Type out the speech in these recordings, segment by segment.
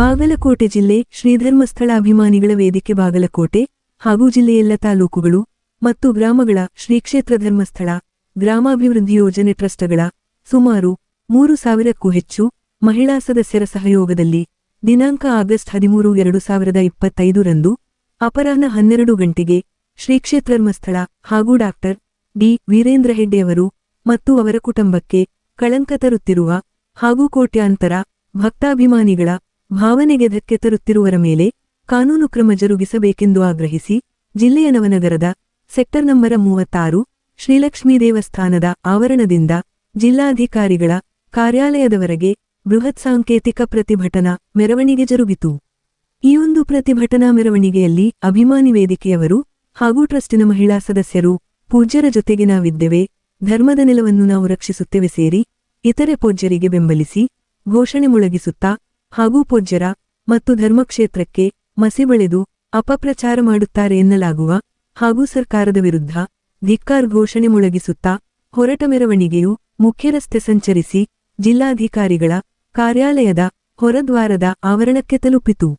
ಬಾಗಲಕೋಟೆ ಜಿಲ್ಲೆ ಶ್ರೀಧರ್ಮಸ್ಥಳ ಅಭಿಮಾನಿಗಳ ವೇದಿಕೆ ಬಾಗಲಕೋಟೆ ಹಾಗೂ ಜಿಲ್ಲೆಯೆಲ್ಲ ತಾಲೂಕುಗಳು ಮತ್ತು ಗ್ರಾಮಗಳ ಶ್ರೀಕ್ಷೇತ್ರ ಧರ್ಮಸ್ಥಳ ಗ್ರಾಮಾಭಿವೃದ್ಧಿ ಯೋಜನೆ ಟ್ರಸ್ಟ್ಗಳ ಸುಮಾರು 3,000ಕ್ಕೂ ಹೆಚ್ಚು ಮಹಿಳಾ ಸದಸ್ಯರ ಸಹಯೋಗದಲ್ಲಿ ದಿನಾಂಕ ಆಗಸ್ಟ್ 13, 2025 ರಂದು ಅಪರಾಹ್ನ 12 ಗಂಟೆಗೆ ಶ್ರೀಕ್ಷೇತ್ರ ಧರ್ಮಸ್ಥಳ ಹಾಗೂ ಡಾಕ್ಟರ್ ಡಿ ವೀರೇಂದ್ರ ಹೆಡ್ಡೆಯವರು ಮತ್ತು ಅವರ ಕುಟುಂಬಕ್ಕೆ ಕಳಂಕ ತರುತ್ತಿರುವ ಹಾಗೂ ಕೋಟ್ಯಾಂತರ ಭಕ್ತಾಭಿಮಾನಿಗಳ ಭಾವನೆಗೆ ಧಕ್ಕೆ ತರುತ್ತಿರುವರ ಮೇಲೆ ಕಾನೂನು ಕ್ರಮ ಜರುಗಿಸಬೇಕೆಂದು ಆಗ್ರಹಿಸಿ ಜಿಲ್ಲೆಯ ನವನಗರದ ಸೆಕ್ಟರ್ ನಂಬರ್ 36 ಶ್ರೀಲಕ್ಷ್ಮೀ ದೇವಸ್ಥಾನದ ಆವರಣದಿಂದ ಜಿಲ್ಲಾಧಿಕಾರಿಗಳ ಕಾರ್ಯಾಲಯದವರೆಗೆ ಬೃಹತ್ ಸಾಂಕೇತಿಕ ಪ್ರತಿಭಟನಾ ಮೆರವಣಿಗೆ ಜರುಗಿತು. ಈ ಒಂದು ಪ್ರತಿಭಟನಾ ಮೆರವಣಿಗೆಯಲ್ಲಿ ಅಭಿಮಾನಿ ವೇದಿಕೆಯವರು ಹಾಗೂ ಟ್ರಸ್ಟಿನ ಮಹಿಳಾ ಸದಸ್ಯರು ಪೂಜ್ಯರ ಜೊತೆಗೆ ನಾವಿದ್ದೇವೆ, ಧರ್ಮದ ನೆಲವನ್ನು ನಾವು ರಕ್ಷಿಸುತ್ತೇವೆ ಸೇರಿ ಇತರೆ ಪೂಜ್ಯರಿಗೆ ಬೆಂಬಲಿಸಿ ಘೋಷಣೆ ಮೊಳಗಿಸುತ್ತಾ ಹಾಗೂ ಪೂಜ್ಯರ ಮತ್ತು ಧರ್ಮಕ್ಷೇತ್ರಕ್ಕೆ ಮಸಿ ಬಳಿದು ಅಪಪ್ರಚಾರ ಮಾಡುತ್ತಾರೆ ಎನ್ನಲಾಗುವ ಹಾಗೂ ಸರ್ಕಾರದ ವಿರುದ್ಧ ಧಿಕ್ಕಾರ್ ಘೋಷಣೆ ಮೊಳಗಿಸುತ್ತಾ ಹೊರಟ ಮೆರವಣಿಗೆಯು ಮುಖ್ಯರಸ್ತೆ ಸಂಚರಿಸಿ ಜಿಲ್ಲಾಧಿಕಾರಿಗಳ ಕಾರ್ಯಾಲಯದ ಹೊರದ್ವಾರದ ಆವರಣಕ್ಕೆ ತಲುಪಿತು.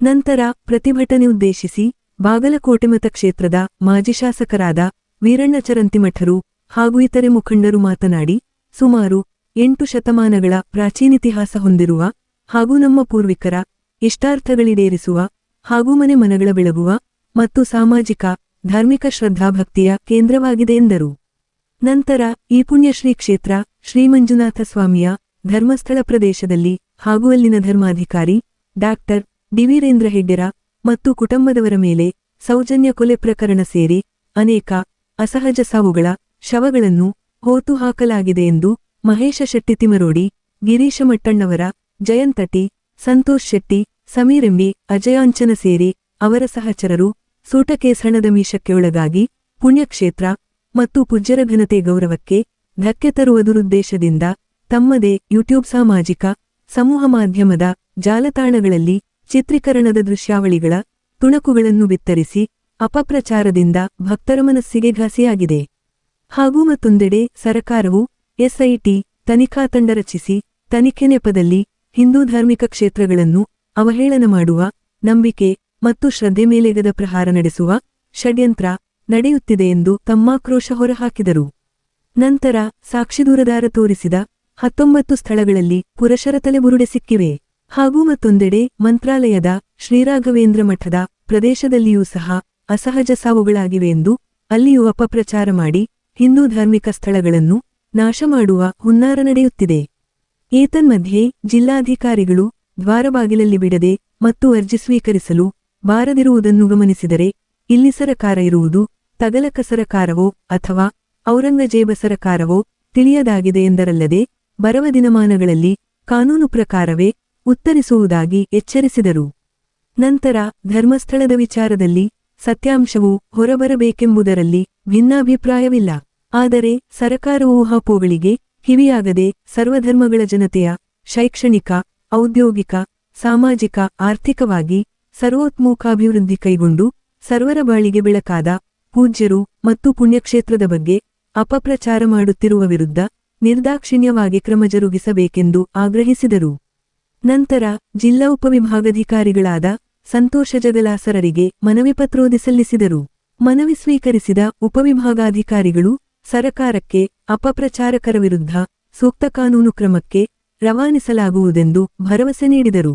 ನಂತರ ಪ್ರತಿಭಟನೆ ಉದ್ದೇಶಿಸಿ ಬಾಗಲಕೋಟೆ ಮತಕ್ಷೇತ್ರದ ಮಾಜಿ ಶಾಸಕರಾದ ವೀರಣ್ಣ ಚರಂತಿಮಠರು ಹಾಗೂ ಇತರೆ ಮುಖಂಡರು ಮಾತನಾಡಿ, ಸುಮಾರು 8 ಶತಮಾನಗಳ ಪ್ರಾಚೀನಿತಿಹಾಸ ಹೊಂದಿರುವ ಹಾಗೂ ನಮ್ಮ ಪೂರ್ವಿಕರ ಇಷ್ಟಾರ್ಥಗಳಿಡೇರಿಸುವ ಹಾಗೂ ಮನೆ ಮನಗಳ ಬೆಳಗುವ ಮತ್ತು ಸಾಮಾಜಿಕ ಧಾರ್ಮಿಕ ಶ್ರದ್ಧಾಭಕ್ತಿಯ ಕೇಂದ್ರವಾಗಿದೆ ಎಂದರು. ನಂತರ ಈ ಪುಣ್ಯಶ್ರೀ ಕ್ಷೇತ್ರ ಶ್ರೀ ಮಂಜುನಾಥ ಸ್ವಾಮಿಯ ಧರ್ಮಸ್ಥಳ ಪ್ರದೇಶದಲ್ಲಿ ಹಾಗೂ ಅಲ್ಲಿನ ಧರ್ಮಾಧಿಕಾರಿ ಡಾಕ್ಟರ್ ಡಿ ವೀರೇಂದ್ರ ಹೆಡ್ಡೆರ ಮತ್ತು ಕುಟುಂಬದವರ ಮೇಲೆ ಸೌಜನ್ಯ ಕೊಲೆ ಪ್ರಕರಣ ಸೇರಿ ಅನೇಕ ಅಸಹಜ ಸಾವುಗಳ ಶವಗಳನ್ನು ಹೋತು ಹಾಕಲಾಗಿದೆ ಎಂದು ಮಹೇಶ ಶೆಟ್ಟಿ ತಿಮರೋಡಿ, ಗಿರೀಶ ಮಟ್ಟಣ್ಣವರ, ಜಯಂತಟಿ, ಸಂತೋಷ್ ಶೆಟ್ಟಿ, ಸಮೀರ್ ಎಂಬಿ, ಅಜಯಾಂಚನ ಸೇರಿ ಅವರ ಸಹಚರರು ಸೂಟಕೇಸರಣದ ಮೀಷಕ್ಕೆ ಒಳಗಾಗಿ ಪುಣ್ಯಕ್ಷೇತ್ರ ಮತ್ತು ಪೂಜ್ಯರ ಘನತೆ ಗೌರವಕ್ಕೆ ಧಕ್ಕೆ ತರುವ ದುರುದ್ದೇಶದಿಂದ ತಮ್ಮದೇ ಯೂಟ್ಯೂಬ್ ಸಾಮಾಜಿಕ ಸಮೂಹ ಮಾಧ್ಯಮದ ಜಾಲತಾಣಗಳಲ್ಲಿ ಚಿತ್ರೀಕರಣದ ದೃಶ್ಯಾವಳಿಗಳ ತುಣುಕುಗಳನ್ನು ಬಿತ್ತರಿಸಿ ಅಪಪ್ರಚಾರದಿಂದ ಭಕ್ತರ ಮನಸ್ಸಿಗೆ ಘಾಸಿಯಾಗಿದೆ. ಹಾಗೂ ಮತ್ತೊಂದೆಡೆ ಸರಕಾರವು ಎಸ್ಐಟಿ ತನಿಖಾ ತಂಡ ರಚಿಸಿ ತನಿಖೆ ನೆಪದಲ್ಲಿ ಹಿಂದೂ ಧಾರ್ಮಿಕ ಕ್ಷೇತ್ರಗಳನ್ನು ಅವಹೇಳನ ಮಾಡುವ, ನಂಬಿಕೆ ಮತ್ತು ಶ್ರದ್ಧೆ ಮೇಲೆಗದ ಪ್ರಹಾರ ನಡೆಸುವ ಷಡ್ಯಂತ್ರ ನಡೆಯುತ್ತಿದೆ ಎಂದು ತಮ್ಮಾಕ್ರೋಶ ಹೊರಹಾಕಿದರು. ನಂತರ ಸಾಕ್ಷಿದೂರದಾರ ತೋರಿಸಿದ 19 ಸ್ಥಳಗಳಲ್ಲಿ ಪುರುಷರ ತಲೆಬುರುಡೆ ಸಿಕ್ಕಿವೆ. ಹಾಗೂ ಮತ್ತೊಂದೆಡೆ ಮಂತ್ರಾಲಯದ ಶ್ರೀರಾಘವೇಂದ್ರ ಮಠದ ಪ್ರದೇಶದಲ್ಲಿಯೂ ಸಹ ಅಸಹಜ ಸಾವುಗಳಾಗಿವೆ ಎಂದು ಅಲ್ಲಿಯೂ ಅಪಪ್ರಚಾರ ಮಾಡಿ ಹಿಂದೂ ಧಾರ್ಮಿಕ ಸ್ಥಳಗಳನ್ನು ನಾಶ ಮಾಡುವ ಹುನ್ನಾರ ನಡೆಯುತ್ತಿದೆ. ಏತನ್ಮಧ್ಯೆ ಜಿಲ್ಲಾಧಿಕಾರಿಗಳು ದ್ವಾರಬಾಗಿಲಲ್ಲಿ ಬಿಡದೆ ಮತ್ತು ಅರ್ಜಿ ಸ್ವೀಕರಿಸಲು ಬಾರದಿರುವುದನ್ನು ಗಮನಿಸಿದರೆ ಇಲ್ಲಿ ಸರಕಾರ ಇರುವುದು ತಗಲಕ ಸರಕಾರವೋ ಅಥವಾ ಔರಂಗಜೇಬ ಸರಕಾರವೋ ತಿಳಿಯದಾಗಿದೆ ಎಂದರಲ್ಲದೆ ಬರುವ ದಿನಮಾನಗಳಲ್ಲಿ ಕಾನೂನು ಪ್ರಕಾರವೇ ಉತ್ತರಿಸುವುದಾಗಿ ಎಚ್ಚರಿಸಿದರು. ನಂತರ ಧರ್ಮಸ್ಥಳದ ವಿಚಾರದಲ್ಲಿ ಸತ್ಯಾಂಶವು ಹೊರಬರಬೇಕೆಂಬುದರಲ್ಲಿ ಭಿನ್ನಾಭಿಪ್ರಾಯವಿಲ್ಲ. ಆದರೆ ಸರಕಾರವು ಊಹಾಪೋಗಳಿಗೆ ಕಿವಿಯಾಗದೆ ಸರ್ವಧರ್ಮಗಳ ಜನತೆಯ ಶೈಕ್ಷಣಿಕ, ಔದ್ಯೋಗಿಕ, ಸಾಮಾಜಿಕ, ಆರ್ಥಿಕವಾಗಿ ಸರ್ವೋತ್ಮುಖಾಭಿವೃದ್ಧಿ ಕೈಗೊಂಡು ಸರ್ವರ ಬಾಳಿಗೆ ಬೆಳಕಾದ ಪೂಜ್ಯರು ಮತ್ತು ಪುಣ್ಯಕ್ಷೇತ್ರದ ಬಗ್ಗೆ ಅಪಪ್ರಚಾರ ಮಾಡುತ್ತಿರುವ ವಿರುದ್ಧ ನಿರ್ದಾಕ್ಷಿಣ್ಯವಾಗಿ ಕ್ರಮ ಜರುಗಿಸಬೇಕೆಂದು ಆಗ್ರಹಿಸಿದರು. ನಂತರ ಜಿಲ್ಲಾ ಉಪವಿಭಾಗಾಧಿಕಾರಿಗಳಾದ ಸಂತೋಷ ಜಗಲಾಸರರಿಗೆ ಮನವಿ ಪತ್ರೋದಿ ಸಲ್ಲಿಸಿದರು. ಮನವಿ ಸ್ವೀಕರಿಸಿದ ಉಪವಿಭಾಗಾಧಿಕಾರಿಗಳು ಸರಕಾರಕ್ಕೆ ಅಪಪ್ರಚಾರಕರ ವಿರುದ್ಧ ಸೂಕ್ತ ಕಾನೂನು ಕ್ರಮಕ್ಕೆ ರವಾನಿಸಲಾಗುವುದೆಂದು ಭರವಸೆ ನೀಡಿದರು.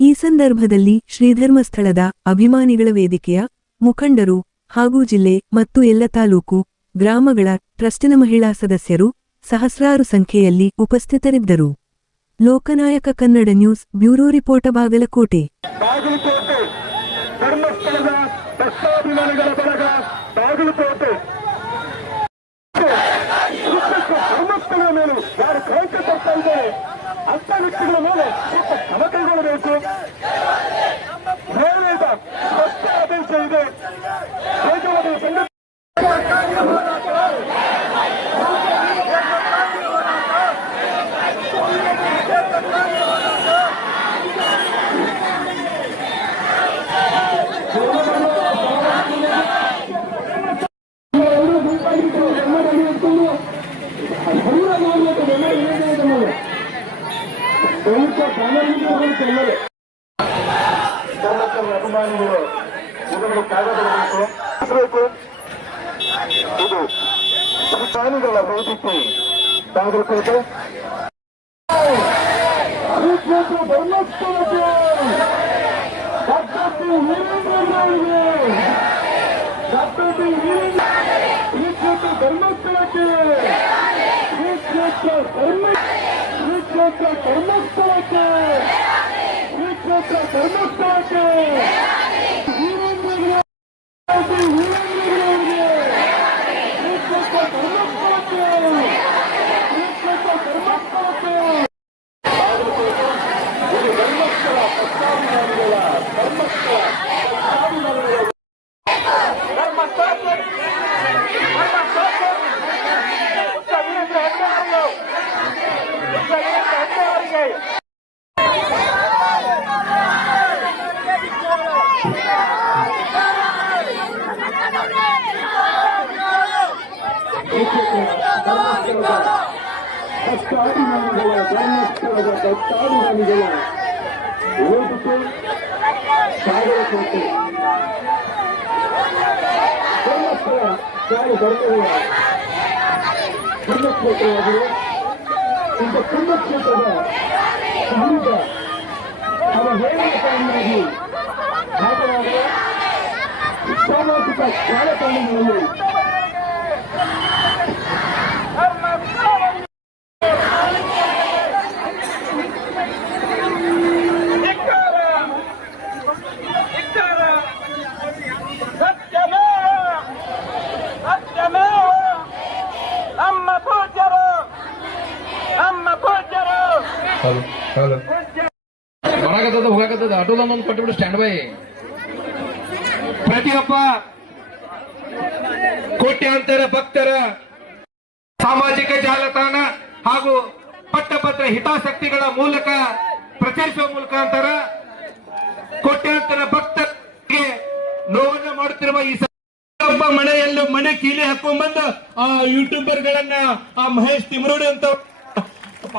ಈ ಸಂದರ್ಭದಲ್ಲಿ ಶ್ರೀಧರ್ಮಸ್ಥಳದ ಅಭಿಮಾನಿಗಳ ವೇದಿಕೆಯ ಮುಖಂಡರು ಹಾಗೂ ಜಿಲ್ಲೆ ಮತ್ತು ಎಲ್ಲ ತಾಲೂಕು, ಗ್ರಾಮಗಳ ಟ್ರಸ್ಟಿನ ಮಹಿಳಾ ಸದಸ್ಯರು ಸಹಸ್ರಾರು ಸಂಖ್ಯೆಯಲ್ಲಿ ಉಪಸ್ಥಿತರಿದ್ದರು. Lokanayaka Kannada news bureau report Bagalkote. ಧರ್ಮಸ್ಥಳದ ಭಕ್ತಾಭಿಮಾನಿಗಳ ಬಳಗ ಬಾಗಲಕೋಟೆ ಧರ್ಮಸ್ಥಳದ ಮೇಲೆ ಯಾರು ಕಳಂಕ ತರ್ತಾ ಇದ್ದಾರೆ ಅಂತ ವ್ಯಕ್ತಿಗಳ ಮೇಲೆ ಕ್ರಮ ಕೈಗೊಳ್ಳಬೇಕು. ನ್ಯಾಯಾಲಯದ ಸ್ಪಷ್ಟ ಆದೇಶ ಇದೆ. ವೇಗವಾದ ಸಂಘ ಸ್ವಾಭಿಮಾನಿಗಳು ಇದನ್ನು ಕಾಗದಬೇಕು. ಇದು ಸ್ವಾಮಿಗಳ ವೇದಿಕೆ ಬಾಗಲಕೋಟೆ ಧರ್ಮಸ್ಥಳಕ್ಕೆ ಡಾಕ್ಟರ್ ಟಿ. ವೀರೇಂದ್ರರಿಗೆ ಡಾಕ್ಟರ್ ಟಿ. ವೀರೇಂದ್ರ ಶ್ರೀ ಕ್ಷೇತ್ರ ಧರ್ಮಸ್ಥಳಕ್ಕೆ ಶ್ರೀ ಕ್ಷೇತ್ರ ಧರ್ಮಸ್ಥಳಕ್ಕೆ ಶ್ರೀ ಕ್ಷೇತ್ರ ಧರ್ಮಸ್ಥಳಕ್ಕೆ ವೀರೇಂದ್ರರಿಗೆ ವೀರೇಂದ್ರರಿಗೆ ಶ್ರೀ ಕ್ಷೇತ್ರ ಧರ್ಮಸ್ಥಳಕ್ಕೆ ಶ್ರೀ ಕ್ಷೇತ್ರ ಧರ್ಮಸ್ಥಳಕ್ಕೆ ಇದು ಧರ್ಮಸ್ಥಳ ಭಕ್ತಾಭಿಮಾನಿಗಳ ಧರ್ಮಸ್ಥಳ ಭಕ್ತಾಭಿಮಾನಿಗಳ ಧರ್ಮಸ್ಥಳದ ಭಕ್ತಾಭಿಮಾನಿಗಳ ವೇದಿಕೆ ಬಾಗಲಕೋಟೆ ಧರ್ಮಸ್ಥಳ ಸಾಲು ಧರ್ಮಗಳ ಪುಣ್ಯಕ್ಷೇತ್ರವಾಗಿದೆ. ಇಂಥ ಪುಣ್ಯಕ್ಷೇತ್ರದ ವಿರುದ್ಧ ಅವರ ಹೇಳಕರನ್ನಾಗಿ ಮಾತನಾಡುವ ಸಾಮಾಜಿಕ ಜಾಲತಾಣಗಳಲ್ಲಿ ಬರಾಕತ್ತದ ಹೋಗಾಕತ್ತದ ಆಟೋದೊಂದೊಂದು ಕೊಟ್ಟುಬಿಡು ಸ್ಟ್ಯಾಂಡ್ ಬೈ. ಪ್ರತಿಯೊಬ್ಬ ಕೋಟ್ಯಾಂತರ ಭಕ್ತರ ಸಾಮಾಜಿಕ ಜಾಲತಾಣ ಹಾಗೂ ಪಟ್ಟಭದ್ರ ಹಿತಾಸಕ್ತಿಗಳ ಮೂಲಕ ಪ್ರಚರಿಸುವ ಮುಖಾಂತರ ಕೋಟ್ಯಾಂತರ ಭಕ್ತರಿಗೆ ನೋವನ್ನು ಮಾಡುತ್ತಿರುವ ಈ ಒಬ್ಬ ಮನೆಯಲ್ಲೂ ಮನೆ ಕೀಲಿ ಹಾಕೊಂಡ್ಬಂದು ಆ ಯೂಟ್ಯೂಬರ್ ಗಳನ್ನ ಆ ಮಹೇಶ್ ತಿಮರೋಡಿ ಅಂತ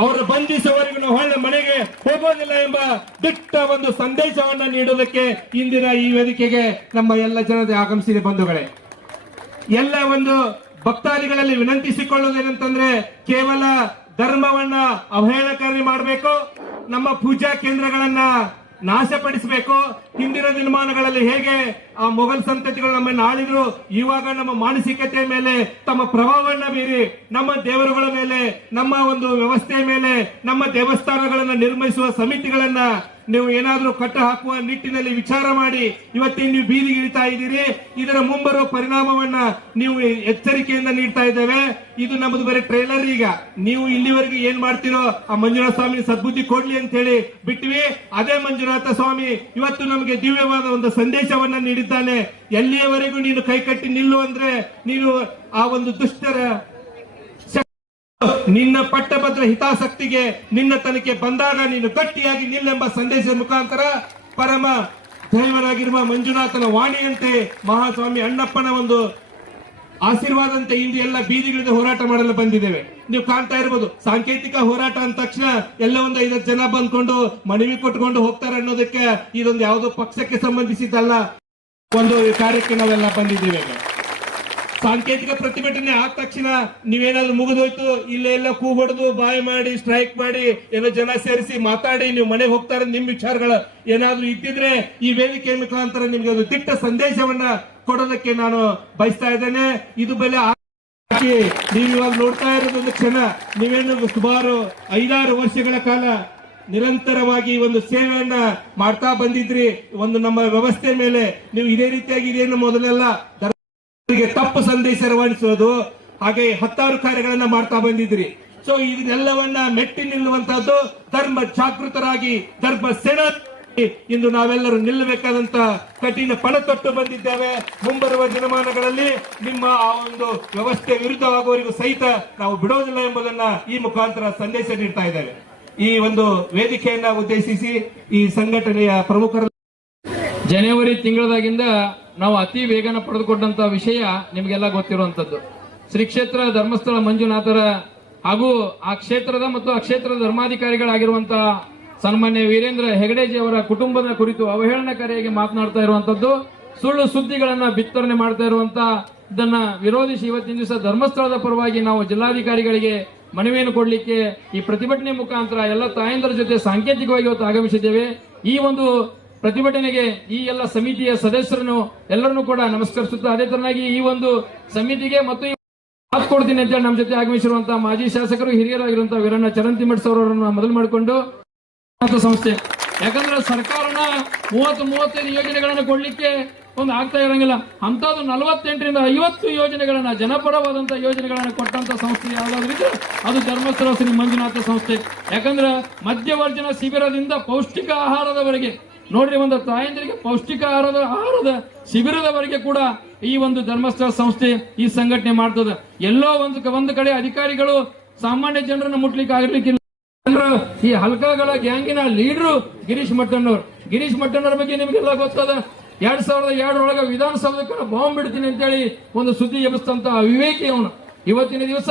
ಅವರು ಬಂಧಿಸುವವರೆಗೂ ಹೊಳ್ಳೆ ಮನೆಗೆ ಹೋಗೋದಿಲ್ಲ ಎಂಬ ದಿಟ್ಟ ಒಂದು ಸಂದೇಶವನ್ನ ನೀಡುವುದಕ್ಕೆ ಇಂದಿನ ಈ ವೇದಿಕೆಗೆ ನಮ್ಮ ಎಲ್ಲ ಜನತೆ ಆಗಮಿಸಿದೆ. ಬಂಧುಗಳೇ, ಎಲ್ಲ ಒಂದು ಭಕ್ತಾದಿಗಳಲ್ಲಿ ವಿನಂತಿಸಿಕೊಳ್ಳುವುದೇನಂತಂದ್ರೆ ಕೇವಲ ಧರ್ಮವನ್ನ ಅವಹೇಳನಕಾರಿ ಮಾಡಬೇಕು, ನಮ್ಮ ಪೂಜಾ ಕೇಂದ್ರಗಳನ್ನ ನಾಶಪಡಿಸಬೇಕು. ಹಿಂದಿನ ದಿನಮಾನಗಳಲ್ಲಿ ಹೇಗೆ ಆ ಮೊಘಲ್ ಸಂತತಿಗಳು ನಮ್ಮನ್ನು ಆಳಿದ್ರು, ಇವಾಗ ನಮ್ಮ ಮಾನಸಿಕತೆ ಮೇಲೆ ತಮ್ಮ ಪ್ರಭಾವವನ್ನ ಬೀರಿ ನಮ್ಮ ದೇವರುಗಳ ಮೇಲೆ, ನಮ್ಮ ಒಂದು ವ್ಯವಸ್ಥೆಯ ಮೇಲೆ, ನಮ್ಮ ದೇವಸ್ಥಾನಗಳನ್ನ ನಿರ್ಮಿಸುವ ಸಮಿತಿಗಳನ್ನ ನೀವು ಏನಾದ್ರೂ ಕಟ್ಟು ಹಾಕುವ ನಿಟ್ಟಿನಲ್ಲಿ ವಿಚಾರ ಮಾಡಿ ಇವತ್ತಿನ ನೀವು ಬೀದಿಗಿಳಿತಾ ಇದ್ದೀರಿ. ಇದರ ಮುಂಬರುವ ಪರಿಣಾಮವನ್ನ ನೀವು ಎಚ್ಚರಿಕೆಯಿಂದ ನೀಡ್ತಾ ಇದ್ದೇವೆ. ಇದು ನಮ್ಮದು ಬರೀ ಟ್ರೇಲರ್. ಈಗ ನೀವು ಇಲ್ಲಿವರೆಗೆ ಏನ್ ಮಾಡ್ತಿರೋ ಆ ಮಂಜುನಾಥ ಸ್ವಾಮಿ ಸದ್ಬುದ್ಧಿ ಕೊಡ್ಲಿ ಅಂತ ಹೇಳಿ ಬಿಟ್ವಿ. ಅದೇ ಮಂಜುನಾಥ ಸ್ವಾಮಿ ಇವತ್ತು ನಮಗೆ ದಿವ್ಯವಾದ ಒಂದು ಸಂದೇಶವನ್ನ ನೀಡಿದ್ದಾನೆ. ಎಲ್ಲಿಯವರೆಗೂ ನೀನು ಕೈಕಟ್ಟಿ ನಿಲ್ಲು ಅಂದ್ರೆ ನೀನು ಆ ಒಂದು ದುಷ್ಟರ ನಿನ್ನ ಪಟ್ಟಭದ್ರ ಹಿತಾಸಕ್ತಿಗೆ ನಿನ್ನ ತನಕ್ಕೆ ಬಂದಾಗ ನೀನು ಗಟ್ಟಿಯಾಗಿ ನಿಲ್ಲೆಂಬ ಸಂದೇಶದ ಮುಖಾಂತರ ಪರಮ ದೈವರಾಗಿರುವ ಮಂಜುನಾಥನ ವಾಣಿಯಂತೆ ಮಹಾಸ್ವಾಮಿ ಅಣ್ಣಪ್ಪನ ಒಂದು ಆಶೀರ್ವಾದಂತೆ ಇಂದು ಎಲ್ಲ ಬೀದಿಗಳಿಂದ ಹೋರಾಟ ಮಾಡಲು ಬಂದಿದ್ದೇವೆ. ನೀವು ಕಾಣ್ತಾ ಇರಬಹುದು, ಸಾಂಕೇತಿಕ ಹೋರಾಟ ಅಂದ ತಕ್ಷಣ ಎಲ್ಲ ಒಂದು 5 ಜನ ಬಂದ್ಕೊಂಡು ಮನವಿ ಕೊಟ್ಕೊಂಡು ಹೋಗ್ತಾರೆ ಅನ್ನೋದಕ್ಕೆ ಇದೊಂದು ಯಾವುದೋ ಪಕ್ಷಕ್ಕೆ ಸಂಬಂಧಿಸಿದ್ದಲ್ಲ. ಒಂದು ಕಾರ್ಯಕ್ಕೆ ನಾವೆಲ್ಲ ಬಂದಿದ್ದೇವೆ. ಸಾಂಕೇತಿಕ ಪ್ರತಿಭಟನೆ ಆದ ತಕ್ಷಣ ನೀವೇನಾದ್ರೂ ಮುಗಿದೋಯ್ತು ಇಲ್ಲೇ ಎಲ್ಲ ಕೂಗೊಡ್ದು ಬಾಯಿ ಮಾಡಿ ಸ್ಟ್ರೈಕ್ ಮಾಡಿ ಏನೋ ಜನ ಸೇರಿಸಿ ಮಾತಾಡಿ ನೀವು ಮನೆಗೆ ಹೋಗ್ತಾರೆ ನಿಮ್ ವಿಚಾರಗಳು ಏನಾದ್ರೂ ಇದ್ದಿದ್ರೆ ಈ ವೇದಿಕೆ ಮುಖಾಂತರ ನಿಮ್ಗೆ ಒಂದು ದಿಟ್ಟ ಸಂದೇಶವನ್ನ ಕೊಡೋದಕ್ಕೆ ನಾನು ಬಯಸ್ತಾ ಇದ್ದೇನೆ. ಇದು ಬೆಲೆ ನೀವು ಇವಾಗ ನೋಡ್ತಾ ಇರೋದೊಂದು ಕ್ಷಣ. ನೀವೇನು ಸುಮಾರು 5-6 ವರ್ಷಗಳ ಕಾಲ ನಿರಂತರವಾಗಿ ಒಂದು ಸೇವೆಯನ್ನ ಮಾಡ್ತಾ ಬಂದಿದ್ರಿ. ಒಂದು ನಮ್ಮ ವ್ಯವಸ್ಥೆ ಮೇಲೆ ನೀವು ಇದೇ ರೀತಿಯಾಗಿ ಇದೇನು ಮೊದಲೆಲ್ಲ ತಪ್ಪು ಸಂದೇಶ ರವಾನಿಸುವುದು ಹಾಗೆ 10 ಕಾರ್ಯಗಳನ್ನ ಮಾಡ್ತಾ ಬಂದಿದ್ರಿ. ಸೊ ಇದನ್ನೆಲ್ಲವನ್ನ ಮೆಟ್ಟಿ ನಿಲ್ಲುವಂತಹದ್ದು ಧರ್ಮ ಜಾಗೃತರಾಗಿ ಧರ್ಮ ಸೇನಾ ಇಂದು ನಾವೆಲ್ಲರೂ ನಿಲ್ಲಬೇಕಾದಂತ ಕಠಿಣ ಪಣ ತೊಟ್ಟು ಬಂದಿದ್ದೇವೆ. ಮುಂಬರುವ ದಿನಮಾನಗಳಲ್ಲಿ ನಿಮ್ಮ ಆ ಒಂದು ವ್ಯವಸ್ಥೆ ವಿರುದ್ಧವಾಗುವವರೆಗೂ ಸಹಿತ ನಾವು ಬಿಡೋದಿಲ್ಲ ಎಂಬುದನ್ನ ಈ ಮುಖಾಂತರ ಸಂದೇಶ ನೀಡ್ತಾ ಇದ್ದೇವೆ. ಈ ಒಂದು ವೇದಿಕೆಯನ್ನ ಉದ್ದೇಶಿಸಿ ಈ ಸಂಘಟನೆಯ ಪ್ರಮುಖರು ಜನವರಿ ತಿಂಗಳದಾಗಿಂದ ನಾವು ಅತಿ ವೇಗನ ಪಡೆದುಕೊಂಡಂತ ವಿಷಯ ನಿಮಗೆಲ್ಲ ಗೊತ್ತಿರುವಂತದ್ದು. ಶ್ರೀ ಕ್ಷೇತ್ರ ಧರ್ಮಸ್ಥಳ ಮಂಜುನಾಥರ ಹಾಗೂ ಆ ಕ್ಷೇತ್ರದ ಮತ್ತು ಆ ಕ್ಷೇತ್ರದ ಧರ್ಮಾಧಿಕಾರಿಗಳಾಗಿರುವಂತಹ ಸನ್ಮಾನ್ಯ ವೀರೇಂದ್ರ ಹೆಗಡೆಜಿ ಅವರ ಕುಟುಂಬದ ಕುರಿತು ಅವಹೇಳನಕಾರಿಯಾಗಿ ಮಾತನಾಡ್ತಾ ಇರುವಂತದ್ದು, ಸುಳ್ಳು ಸುದ್ದಿಗಳನ್ನ ಬಿತ್ತರಣೆ ಮಾಡ್ತಾ ಇರುವಂತ ಇದನ್ನ ವಿರೋಧಿಸಿ ಇವತ್ತಿನ ದಿವಸ ಧರ್ಮಸ್ಥಳದ ಪರವಾಗಿ ನಾವು ಜಿಲ್ಲಾಧಿಕಾರಿಗಳಿಗೆ ಮನವಿಯನ್ನು ಕೊಡಲಿಕ್ಕೆ ಈ ಪ್ರತಿಭಟನೆ ಮುಖಾಂತರ ಎಲ್ಲ ತಾಯಂದರ ಜೊತೆ ಸಾಂಕೇತಿಕವಾಗಿ ಇವತ್ತು ಆಗಮಿಸಿದ್ದೇವೆ. ಈ ಒಂದು ಪ್ರತಿಭಟನೆಗೆ ಈ ಎಲ್ಲ ಸಮಿತಿಯ ಸದಸ್ಯರನ್ನು ಎಲ್ಲರನ್ನೂ ಕೂಡ ನಮಸ್ಕರಿಸುತ್ತಾ, ಅದೇ ತರನಾಗಿ ಈ ಒಂದು ಸಮಿತಿಗೆ ಮತ್ತು ಮಾತು ಕೊಡ್ತೀನಿ ಅಂತೇಳಿ ನಮ್ಮ ಜೊತೆ ಆಗಮಿಸಿರುವಂತಹ ಮಾಜಿ ಶಾಸಕರು ಹಿರಿಯರಾಗಿರುವಂತಹ ವೀರಣ್ಣ ಚರಂತಿಮಠ್ ಅವರನ್ನು ಮೊದಲು ಮಾಡಿಕೊಂಡು ಸಂಸ್ಥೆ, ಯಾಕಂದ್ರೆ ಸರ್ಕಾರನ 30-35 ಯೋಜನೆಗಳನ್ನು ಕೊಡ್ಲಿಕ್ಕೆ ಒಂದು ಆಗ್ತಾ ಇರಂಗಿಲ್ಲ, ಅಂತದ್ದು 48ರಿಂದ 50 ಯೋಜನೆಗಳನ್ನ ಜನಪರವಾದಂತಹ ಯೋಜನೆಗಳನ್ನ ಕೊಟ್ಟಂತ ಸಂಸ್ಥೆ ಯಾವ್ದಾದ್ರು ಇದ್ರೆ ಅದು ಧರ್ಮಸ್ಥಳ ಶ್ರೀ ಮಂಜುನಾಥ ಸಂಸ್ಥೆ. ಯಾಕಂದ್ರೆ ಮಧ್ಯವರ್ಜನ ಶಿಬಿರದಿಂದ ಪೌಷ್ಟಿಕ ಆಹಾರದವರೆಗೆ ನೋಡ್ರಿ, ಒಂದು ತಾಯಂದಿರಿಗೆ ಪೌಷ್ಟಿಕ ಆಹಾರದ ಶಿಬಿರದವರೆಗೆ ಕೂಡ ಈ ಒಂದು ಧರ್ಮಸ್ಥಳ ಸಂಸ್ಥೆ ಈ ಸಂಘಟನೆ ಮಾಡ್ತದೆ. ಎಲ್ಲೋ ಒಂದು ಕಡೆ ಅಧಿಕಾರಿಗಳು ಸಾಮಾನ್ಯ ಜನರನ್ನು ಮುಟ್ಲಿಕ್ಕೆ ಆಗಿರ್ಲಿಕ್ಕಿಲ್ಲ. ಈ ಹಲ್ಕಾಗಳ ಗ್ಯಾಂಗಿನ ಲೀಡರ್ ಗಿರೀಶ್ ಮಟ್ಟಣ್ಣವ್ರ ಬಗ್ಗೆ ನಿಮಗೆಲ್ಲ ಗೊತ್ತದ. 2002 ವಿಧಾನಸೌಧಕ್ಕೆ ಬಾಂಬ್ ಬಿಡ್ತೀನಿ ಅಂತೇಳಿ ಒಂದು ಸುದ್ದಿ ಎಬ್ಬಿಸ್ತಂತ ಅವಿವೇಕಿ ಅವನು. ಇವತ್ತಿನ ದಿವಸ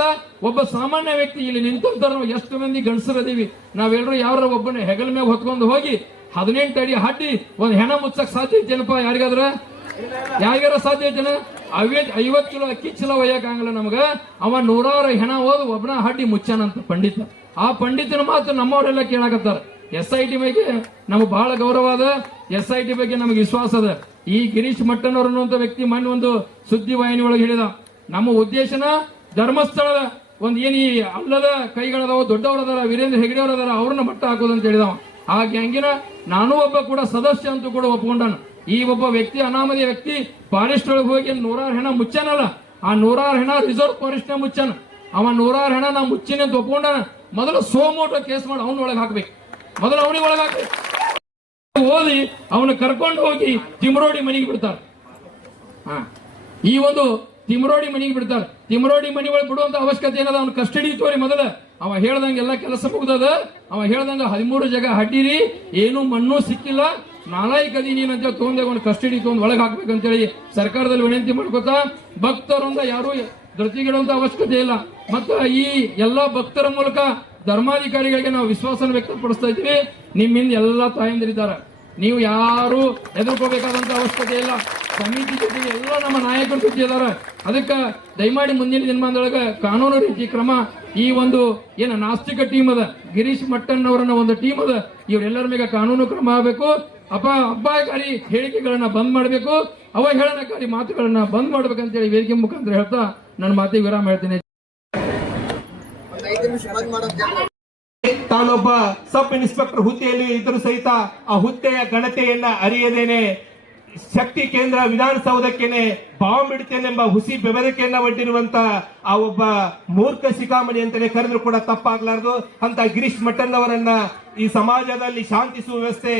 ಒಬ್ಬ ಸಾಮಾನ್ಯ ವ್ಯಕ್ತಿ ಇಲ್ಲಿ ನಿಂತಾರ, ಎಷ್ಟು ಮಂದಿ ಗಂಡಸರದೀವಿ ನಾವೆಲ್ಲರೂ ಯಾರ ಒಬ್ಬನ ಹೆಗಲ ಮೇಲೆ ಹೊತ್ಕೊಂಡು ಹೋಗಿ 18 ಅಡಿ ಹಡ್ಡಿ ಒಂದು ಹೆಣ ಮುಚ್ಚಕ್ ಸಾಧ್ಯ ಐತೇನಪ್ಪ? ಯಾರಿಗಾರ ಸಾಧ್ಯ ಐತೇನ? 50 ಕಿಲೋ ಅಕ್ಕಿ ಚೀಲ ಒಯ್ಯಕ್ ಆಗಲ್ಲ ನಮಗ. ಅವ 100 ಹೆಣ ಹೋದ್ ಒಬ್ಬನ ಹಡ್ಡಿ ಮುಚ್ಚಾನಂತ ಪಂಡಿತ. ಆ ಪಂಡಿತನ ಮಾತು ನಮ್ಮವರೆಲ್ಲ ಕೇಳಾಕತ್ತಾರ. SIT ಬಗ್ಗೆ ನಮಗೆ ಬಹಳ ಗೌರವ ಅದ, SIT ಬಗ್ಗೆ ನಮಗೆ ವಿಶ್ವಾಸ ಅದ. ಈ ಗಿರೀಶ್ ಮಟ್ಟಣ್ಣವ್ರ ಅನ್ನುವಂತ ವ್ಯಕ್ತಿ ಮೊನ್ನೆ ಒಂದು ಸುದ್ದಿ ವಾಹಿನಿ ಒಳಗೆ ಹೇಳಿದ, ನಮ್ಮ ಉದ್ದೇಶನ ಧರ್ಮಸ್ಥಳದ ಒಂದ್ ಏನ್ ಈ ಅಲ್ಲದ ಕೈಗಳದಾವ, ದೊಡ್ಡವರದಾರ, ವೀರೇಂದ್ರ ಹೆಗಡೆ ಅವರದಾರ, ಅವ್ರನ್ನ ಮಟ್ಟ ಹಾಕೋದಂತ ಹೇಳಿದವ. ಆ ಗ್ಯಾಂಗಿನ ನಾನು ಒಬ್ಬ ಕೂಡ ಸದಸ್ಯ ಅಂತೂ ಕೂಡ ಒಪ್ಕೊಂಡಾನ. ಈ ಒಬ್ಬ ವ್ಯಕ್ತಿ ಅನಾಮಧೇಯ ವ್ಯಕ್ತಿ ಫಾರೆಸ್ಟ್ ಒಳಗೆ ಹೋಗಿ 100 ಹೆಣ ಮುಚ್ಚಾನಲ್ಲ, ಆ 100 ಹೆಣ ರಿಸರ್ವ್ ಫಾರೆಸ್ಟ್ ನ ಮುಚ್ಚಾನ. ಅವ 100 ಹೆಣ ನಾ ಮುಚ್ಚಿನ ಅಂತ ಒಪ್ಕೊಂಡಾನ. ಮೊದಲು ಸೋಮೋಟೋ ಕೇಸ್ ಮಾಡಿ ಅವನ ಒಳಗೆ ಹಾಕ್ಬೇಕು, ಮೊದಲು ಅವನಿಗೆ ಒಳಗೆ ಹಾಕ್ಬೇಕು. ಓದಿ ಅವನು ಕರ್ಕೊಂಡು ಹೋಗಿ ತಿಮ್ರೋಡಿ ಮನೆಗೆ ಬಿಡ್ತಾರೆ. ಈ ಒಂದು ತಿಮ್ರೋಡಿ ಮನೆಗೆ ಬಿಡ್ತಾರೆ. ತಿಮ್ರೋಡಿ ಮನೆ ಒಳಗೆ ಬಿಡುವಂತ ಅವಶ್ಯಕತೆ ಏನದ? ಅವ್ನ ಕಸ್ಟಡಿ ತೋರಿ ಮೊದಲ. ಅವ ಹೇಳ್ದಂಗೆ ಎಲ್ಲ ಕೆಲಸ ಮುಗ್ದದ. ಅವ ಹೇಳ್ದಂಗ 13 ಜಾಗ ಹಡ್ಡಿರಿ, ಏನು ಮಣ್ಣು ಸಿಕ್ಕಿಲ್ಲ, ನಾಲಾಯಕ್ ಅದಿ ನೀನ್ ಅಂತ ತಗೊಂಡಾಗ ಅವ್ನ ಕಸ್ಟಡಿ ತಗೊಂಡ್ ಒಳಗೆ ಹಾಕ್ಬೇಕಂತೇಳಿ ಸರ್ಕಾರದಲ್ಲಿ ವಿನಂತಿ ಮಾಡ್ಕೊತಾ, ಭಕ್ತರಿಂದ ಯಾರು ಧೃತಿಗಿಡುವಂತ ಅವಶ್ಯಕತೆ ಇಲ್ಲ. ಮತ್ತು ಈ ಎಲ್ಲಾ ಭಕ್ತರ ಮೂಲಕ ಧರ್ಮಾಧಿಕಾರಿಗಳಿಗೆ ನಾವು ವಿಶ್ವಾಸನ ವ್ಯಕ್ತಪಡಿಸ್ತಾ ಇದ್ದೀವಿ. ನಿಮ್ಮಿಂದ ಎಲ್ಲಾ ತಾಯಂದಿರಿದ್ದಾರೆ, ನೀವು ಯಾರು ಹೆದರ್ಕೋಬೇಕಾದಂತ ಅವಶ್ಯಕತೆ ಇಲ್ಲ. ಸಮಿತಿ ಜೊತೆಗೆ ಎಲ್ಲ ನಮ್ಮ ನಾಯಕರ ಜೊತೆ ಇದಾರೆ. ಅದಕ್ಕೆ ದಯಮಾಡಿ ಮುಂದಿನ ದಿನಮಾನದೊಳಗ ಕಾನೂನು ರೀತಿ ಕ್ರಮ, ಈ ಒಂದು ಏನ ನಾಸ್ತಿಕ ಟೀಮ್ ಅದ, ಗಿರೀಶ್ ಮಟ್ಟಣ್ಣವರನ್ನ ಒಂದು ಟೀಮ್ ಅದ, ಇವರೆಲ್ಲರ ಮೇಲೆ ಕಾನೂನು ಕ್ರಮ ಆಗಬೇಕು. ಅಪಾಯಕಾರಿ ಹೇಳಿಕೆಗಳನ್ನ ಬಂದ್ ಮಾಡಬೇಕು, ಅವಹೇಳನಕಾರಿ ಮಾತುಗಳನ್ನ ಬಂದ್ ಮಾಡ್ಬೇಕಂತೇಳಿ ವೇದಿಕೆ ಮುಖಾಂತರ ಹೇಳ್ತಾ ನನ್ನ ಮಾತಿಗೆ ವಿರಾಮ ಹೇಳ್ತೀನಿ. ತಾನೊಬ್ಬ ಸಬ್ ಇನ್ಸ್ಪೆಕ್ಟರ್ ಹುದ್ದೆಯಲ್ಲಿ ಇದ್ರೂ ಸಹಿತ ಆ ಹುದ್ದೆಯ ಘನತೆಯನ್ನ ಅರಿಯದೇನೆ ಶಕ್ತಿ ಕೇಂದ್ರ ವಿಧಾನಸೌಧಕ್ಕೇನೆ ಬಾಂಬ್ ಇಡ್ತೇನೆಂಬ ಹುಸಿ ಬೆದರಿಕೆಯನ್ನ ಒಡ್ಡಿರುವಂತ ಆ ಒಬ್ಬ ಮೂರ್ಖ ಶಿಖಾಮಣಿ ಅಂತಾನೆ ಕರೆದ್ರು ಕೂಡ ತಪ್ಪಾಗ್ಲಾರ್ದು. ಅಂತ ಗಿರೀಶ್ ಮಟ್ಟಣ್ಣವರನ್ನ ಈ ಸಮಾಜದಲ್ಲಿ ಶಾಂತಿ ಸುವ್ಯವಸ್ಥೆ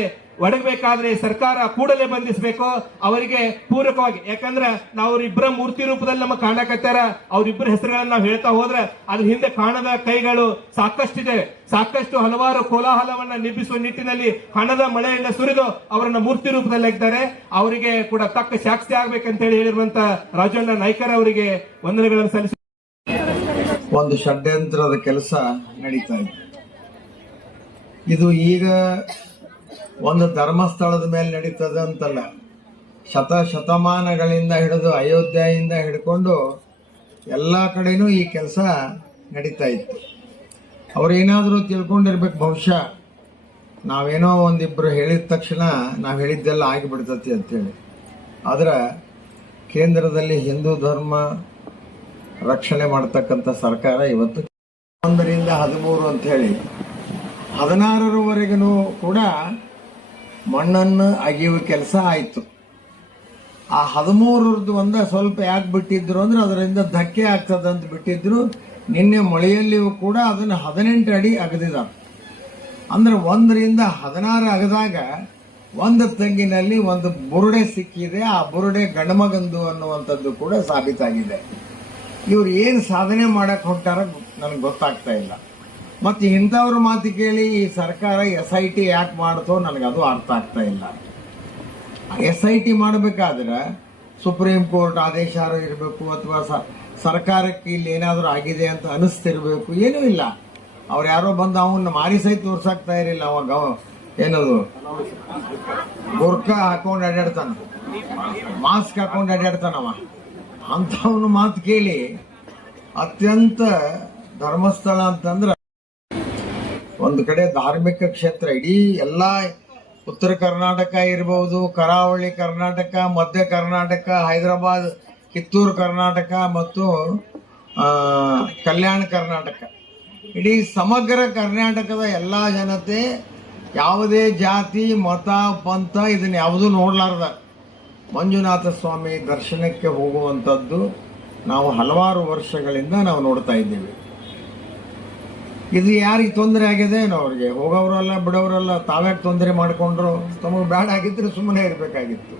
ಒಡಗಬೇಕಾದ್ರೆ ಸರ್ಕಾರ ಕೂಡಲೇ ಬಂಧಿಸಬೇಕು, ಅವರಿಗೆ ಪೂರಕವಾಗಿ. ಯಾಕಂದ್ರೆ ನಾವು ಅವ್ರಿಬ್ಬರ ಮೂರ್ತಿ ರೂಪದಲ್ಲಿ ನಮ್ಮ ಕಾಣಕತ್ತಾರ, ಅವ್ರಿಬ್ಬರ ಹೆಸರುಗಳನ್ನ ನಾವು ಹೇಳ್ತಾ ಹೋದ್ರೆ ಅದ್ರ ಹಿಂದೆ ಕಾಣದ ಕೈಗಳು ಸಾಕಷ್ಟಿದೆ. ಸಾಕಷ್ಟು ಹಲವಾರು ಕೋಲಾಹಲವನ್ನ ನಿಬ್ಬಿಸುವ ನಿಟ್ಟಿನಲ್ಲಿ ಹಣದ ಮಳೆಯನ್ನ ಸುರಿದು ಅವರನ್ನ ಮೂರ್ತಿ ರೂಪದಲ್ಲಿ ಹಾಕಿದ್ದಾರೆ. ಅವರಿಗೆ ಕೂಡ ತಕ್ಕ ಶಾಸ್ತಿ ಆಗ್ಬೇಕಂತ ಹೇಳಿ ಹೇಳಿರುವಂತ ರಾಜಣ್ಣ ನಾಯ್ಕರ್ ಅವರಿಗೆ ವಂದನೆಗಳನ್ನು ಸಲ್ಲಿಸಿ ಒಂದು ಷಡ್ಯಂತ್ರದ ಕೆಲಸ ನಡೀತಾ ಇದೆ. ಇದು ಈಗ ಒಂದು ಧರ್ಮಸ್ಥಳದ ಮೇಲೆ ನಡೀತದೆ ಅಂತಲ್ಲ, ಶತಮಾನಗಳಿಂದ ಹಿಡಿದು ಅಯೋಧ್ಯೆಯಿಂದ ಹಿಡ್ಕೊಂಡು ಎಲ್ಲ ಕಡೆನೂ ಈ ಕೆಲಸ ನಡೀತಾ ಇತ್ತು. ಅವ್ರೇನಾದರೂ ತಿಳ್ಕೊಂಡಿರ್ಬೇಕು, ಬಹುಶಃ ನಾವೇನೋ ಒಂದಿಬ್ರು ಹೇಳಿದ ತಕ್ಷಣ ನಾವು ಹೇಳಿದ್ದೆಲ್ಲ ಆಗಿಬಿಡ್ತತಿ ಅಂತೇಳಿ. ಆದ್ರೆ ಕೇಂದ್ರದಲ್ಲಿ ಹಿಂದೂ ಧರ್ಮ ರಕ್ಷಣೆ ಮಾಡತಕ್ಕಂಥ ಸರ್ಕಾರ ಇವತ್ತು 1 ರಿಂದ 13 ಅಂತ ಹೇಳಿ 16ರವರೆಗೂ ಕೂಡ ಮಣ್ಣನ್ನು ಅಗೆಯುವ ಕೆಲಸ ಆಯಿತು. ಆ 13ರದ್ದು ಒಂದ ಸ್ವಲ್ಪ ಯಾಕೆ ಬಿಟ್ಟಿದ್ರು ಅಂದ್ರೆ ಅದರಿಂದ ಧಕ್ಕೆ ಆಗ್ತದೆ ಅಂತ ಬಿಟ್ಟಿದ್ರು. ನಿನ್ನೆ ಮಳೆಯಲ್ಲಿಯೂ ಕೂಡ ಅದನ್ನು 18 ಅಡಿ ಅಗದಿದ್ದಾರೆ. ಅಂದ್ರೆ 1 ರಿಂದ 16 ಅಗದಾಗ ಒಂದು ತೆಂಗಿನಲ್ಲಿ ಒಂದು ಬುರುಡೆ ಸಿಕ್ಕಿದೆ. ಆ ಬುರುಡೆ ಗಂಡಮಗಂದು ಅನ್ನುವಂಥದ್ದು ಕೂಡ ಸಾಬೀತಾಗಿದೆ. ಇವ್ರು ಏನು ಸಾಧನೆ ಮಾಡಕ್ ಹೊಂಟಾರ ನನಗೆ ಗೊತ್ತಾಗ್ತಾ ಇಲ್ಲ. ಮತ್ತೆ ಇಂಥವ್ರ ಮಾತು ಕೇಳಿ ಈ ಸರ್ಕಾರ SIT ಯಾಕೆ ಮಾಡ್ತೋ ನನಗದು ಅರ್ಥ ಆಗ್ತಾ ಇಲ್ಲ. SIT ಮಾಡಬೇಕಾದ್ರೆ ಸುಪ್ರೀಂ ಕೋರ್ಟ್ ಆದೇಶ ಇರಬೇಕು, ಅಥವಾ ಸರ್ಕಾರಕ್ಕೆ ಇಲ್ಲಿ ಏನಾದರೂ ಆಗಿದೆ ಅಂತ ಅನಿಸ್ತಿರ್ಬೇಕು. ಏನೂ ಇಲ್ಲ. ಅವ್ರು ಯಾರೋ ಬಂದು ಅವನ್ನ ಮಾರಿ ಸಹಿತ ತೋರ್ಸಾಕ್ತಾ ಇರಲಿಲ್ಲ. ಅವಾಗ ಏನದು ಗುರ್ಕಾ ಹಾಕೊಂಡು ಅಡ್ಡಾಡ್ತಾನ, ಮಾಸ್ಕ್ ಹಾಕೊಂಡು ಅಡ್ಡಾಡ್ತಾನವ. ಅಂಥವನು ಮಾತು ಕೇಳಿ ಅತ್ಯಂತ ಧರ್ಮಸ್ಥಳ ಅಂತಂದ್ರೆ ಒಂದು ಕಡೆ ಧಾರ್ಮಿಕ ಕ್ಷೇತ್ರ. ಇಡೀ ಎಲ್ಲ ಉತ್ತರ ಕರ್ನಾಟಕ ಇರಬಹುದು, ಕರಾವಳಿ ಕರ್ನಾಟಕ, ಮಧ್ಯ ಕರ್ನಾಟಕ, ಹೈದರಾಬಾದ್, ಕಿತ್ತೂರು ಕರ್ನಾಟಕ ಮತ್ತು ಕಲ್ಯಾಣ ಕರ್ನಾಟಕ, ಇಡೀ ಸಮಗ್ರ ಕರ್ನಾಟಕದ ಎಲ್ಲ ಜನತೆ ಯಾವುದೇ ಜಾತಿ ಮತ ಪಂಥ ಇದನ್ನ ಯಾವುದೂ ನೋಡ್ಲಾರ್ದ ಮಂಜುನಾಥ ಸ್ವಾಮಿ ದರ್ಶನಕ್ಕೆ ಹೋಗುವಂಥದ್ದು ನಾವು ಹಲವಾರು ವರ್ಷಗಳಿಂದ ನಾವು ನೋಡ್ತಾ ಇದ್ದೀವಿ. ಇದು ಯಾರಿಗೆ ತೊಂದರೆ ಆಗಿದೆ ಏನೋ, ಅವ್ರಿಗೆ ಹೋಗೋರಲ್ಲ ಬಿಡೋರಲ್ಲ, ತಾವ್ಯಾಕೆ ತೊಂದರೆ ಮಾಡಿಕೊಂಡ್ರು, ತಮಗೆ ಬೇಡ ಆಗಿದ್ರೆ ಸುಮ್ಮನೆ ಇರಬೇಕಾಗಿತ್ತು.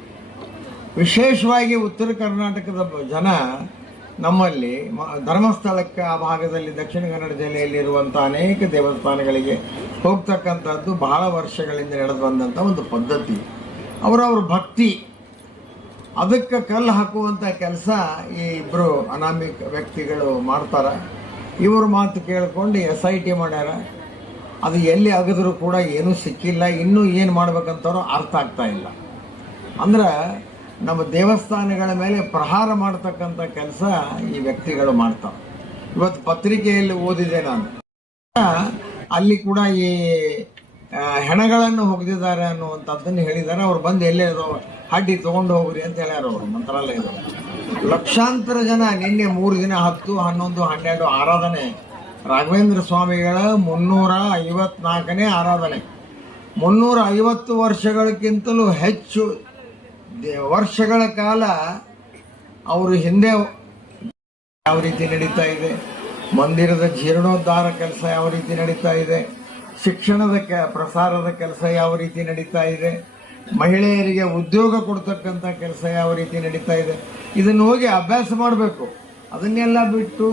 ವಿಶೇಷವಾಗಿ ಉತ್ತರ ಕರ್ನಾಟಕದ ಜನ ನಮ್ಮಲ್ಲಿ ಧರ್ಮಸ್ಥಳಕ್ಕೆ ಆ ಭಾಗದಲ್ಲಿ ದಕ್ಷಿಣ ಕನ್ನಡ ಜಿಲ್ಲೆಯಲ್ಲಿರುವಂಥ ಅನೇಕ ದೇವಸ್ಥಾನಗಳಿಗೆ ಹೋಗ್ತಕ್ಕಂಥದ್ದು ಬಹಳ ವರ್ಷಗಳಿಂದ ನಡೆದು ಬಂದಂಥ ಒಂದು ಪದ್ಧತಿ. ಅವರವ್ರ ಭಕ್ತಿ ಅದಕ್ಕೆ ಕಲ್ಲು ಹಾಕುವಂಥ ಕೆಲಸ ಈ ಇಬ್ಬರು ಅನಾಮಿಕ ವ್ಯಕ್ತಿಗಳು ಮಾಡ್ತಾರೆ. ಇವ್ರ ಮಾತು ಕೇಳಿಕೊಂಡು SIT ಮಾಡ್ಯಾರ. ಅದು ಎಲ್ಲಿ ಅಗದರೂ ಕೂಡ ಏನೂ ಸಿಕ್ಕಿಲ್ಲ. ಇನ್ನೂ ಏನು ಮಾಡ್ಬೇಕಂತಾರೋ ಅರ್ಥ ಆಗ್ತಾ ಇಲ್ಲ. ಅಂದ್ರೆ ನಮ್ಮ ದೇವಸ್ಥಾನಗಳ ಮೇಲೆ ಪ್ರಹಾರ ಮಾಡ್ತಕ್ಕಂಥ ಕೆಲಸ ಈ ವ್ಯಕ್ತಿಗಳು ಮಾಡ್ತಾರೆ. ಇವತ್ತು ಪತ್ರಿಕೆಯಲ್ಲಿ ಓದಿದೆ ನಾನು, ಅಲ್ಲಿ ಕೂಡ ಈ ಹೆಣಗಳನ್ನು ಹೊಗೆದಿದ್ದಾರೆ ಅನ್ನುವಂಥದ್ದನ್ನು ಹೇಳಿದ್ದಾರೆ. ಅವ್ರು ಬಂದು ಎಲ್ಲೇ ಹಡ್ಡಿ ತಗೊಂಡು ಹೋಗ್ರಿ ಅಂತ ಹೇಳ್ಯಾರ ಅವರು ಮಂತ್ರಾಲಯದವರು. ಲಕ್ಷಾಂತರ ಜನ ನಿನ್ನೆ 3 ದಿನ 10, 11, 12 ಆರಾಧನೆ, ರಾಘವೇಂದ್ರ ಸ್ವಾಮಿಗಳ 354ನೇ ಆರಾಧನೆ. 350 ವರ್ಷಗಳಕ್ಕಿಂತಲೂ ಹೆಚ್ಚು ವರ್ಷಗಳ ಕಾಲ ಅವರು ಹಿಂದೆ ಯಾವ ರೀತಿ ನಡೀತಾ ಇದೆ, ಮಂದಿರದ ಜೀರ್ಣೋದ್ಧಾರ ಕೆಲಸ ಯಾವ ರೀತಿ ನಡೀತಾ ಇದೆ, ಶಿಕ್ಷಣದ ಪ್ರಸಾರದ ಕೆಲಸ ಯಾವ ರೀತಿ ನಡೀತಾ ಇದೆ, ಮಹಿಳೆಯರಿಗೆ ಉದ್ಯೋಗ ಕೊಡ್ತಕ್ಕಂಥ ಕೆಲಸ ಯಾವ ರೀತಿ ನಡೀತಾ ಇದೆ, ಇದನ್ನು ಹೋಗಿ ಅಭ್ಯಾಸ ಮಾಡಬೇಕು. ಅದನ್ನೆಲ್ಲ ಬಿಟ್ಟು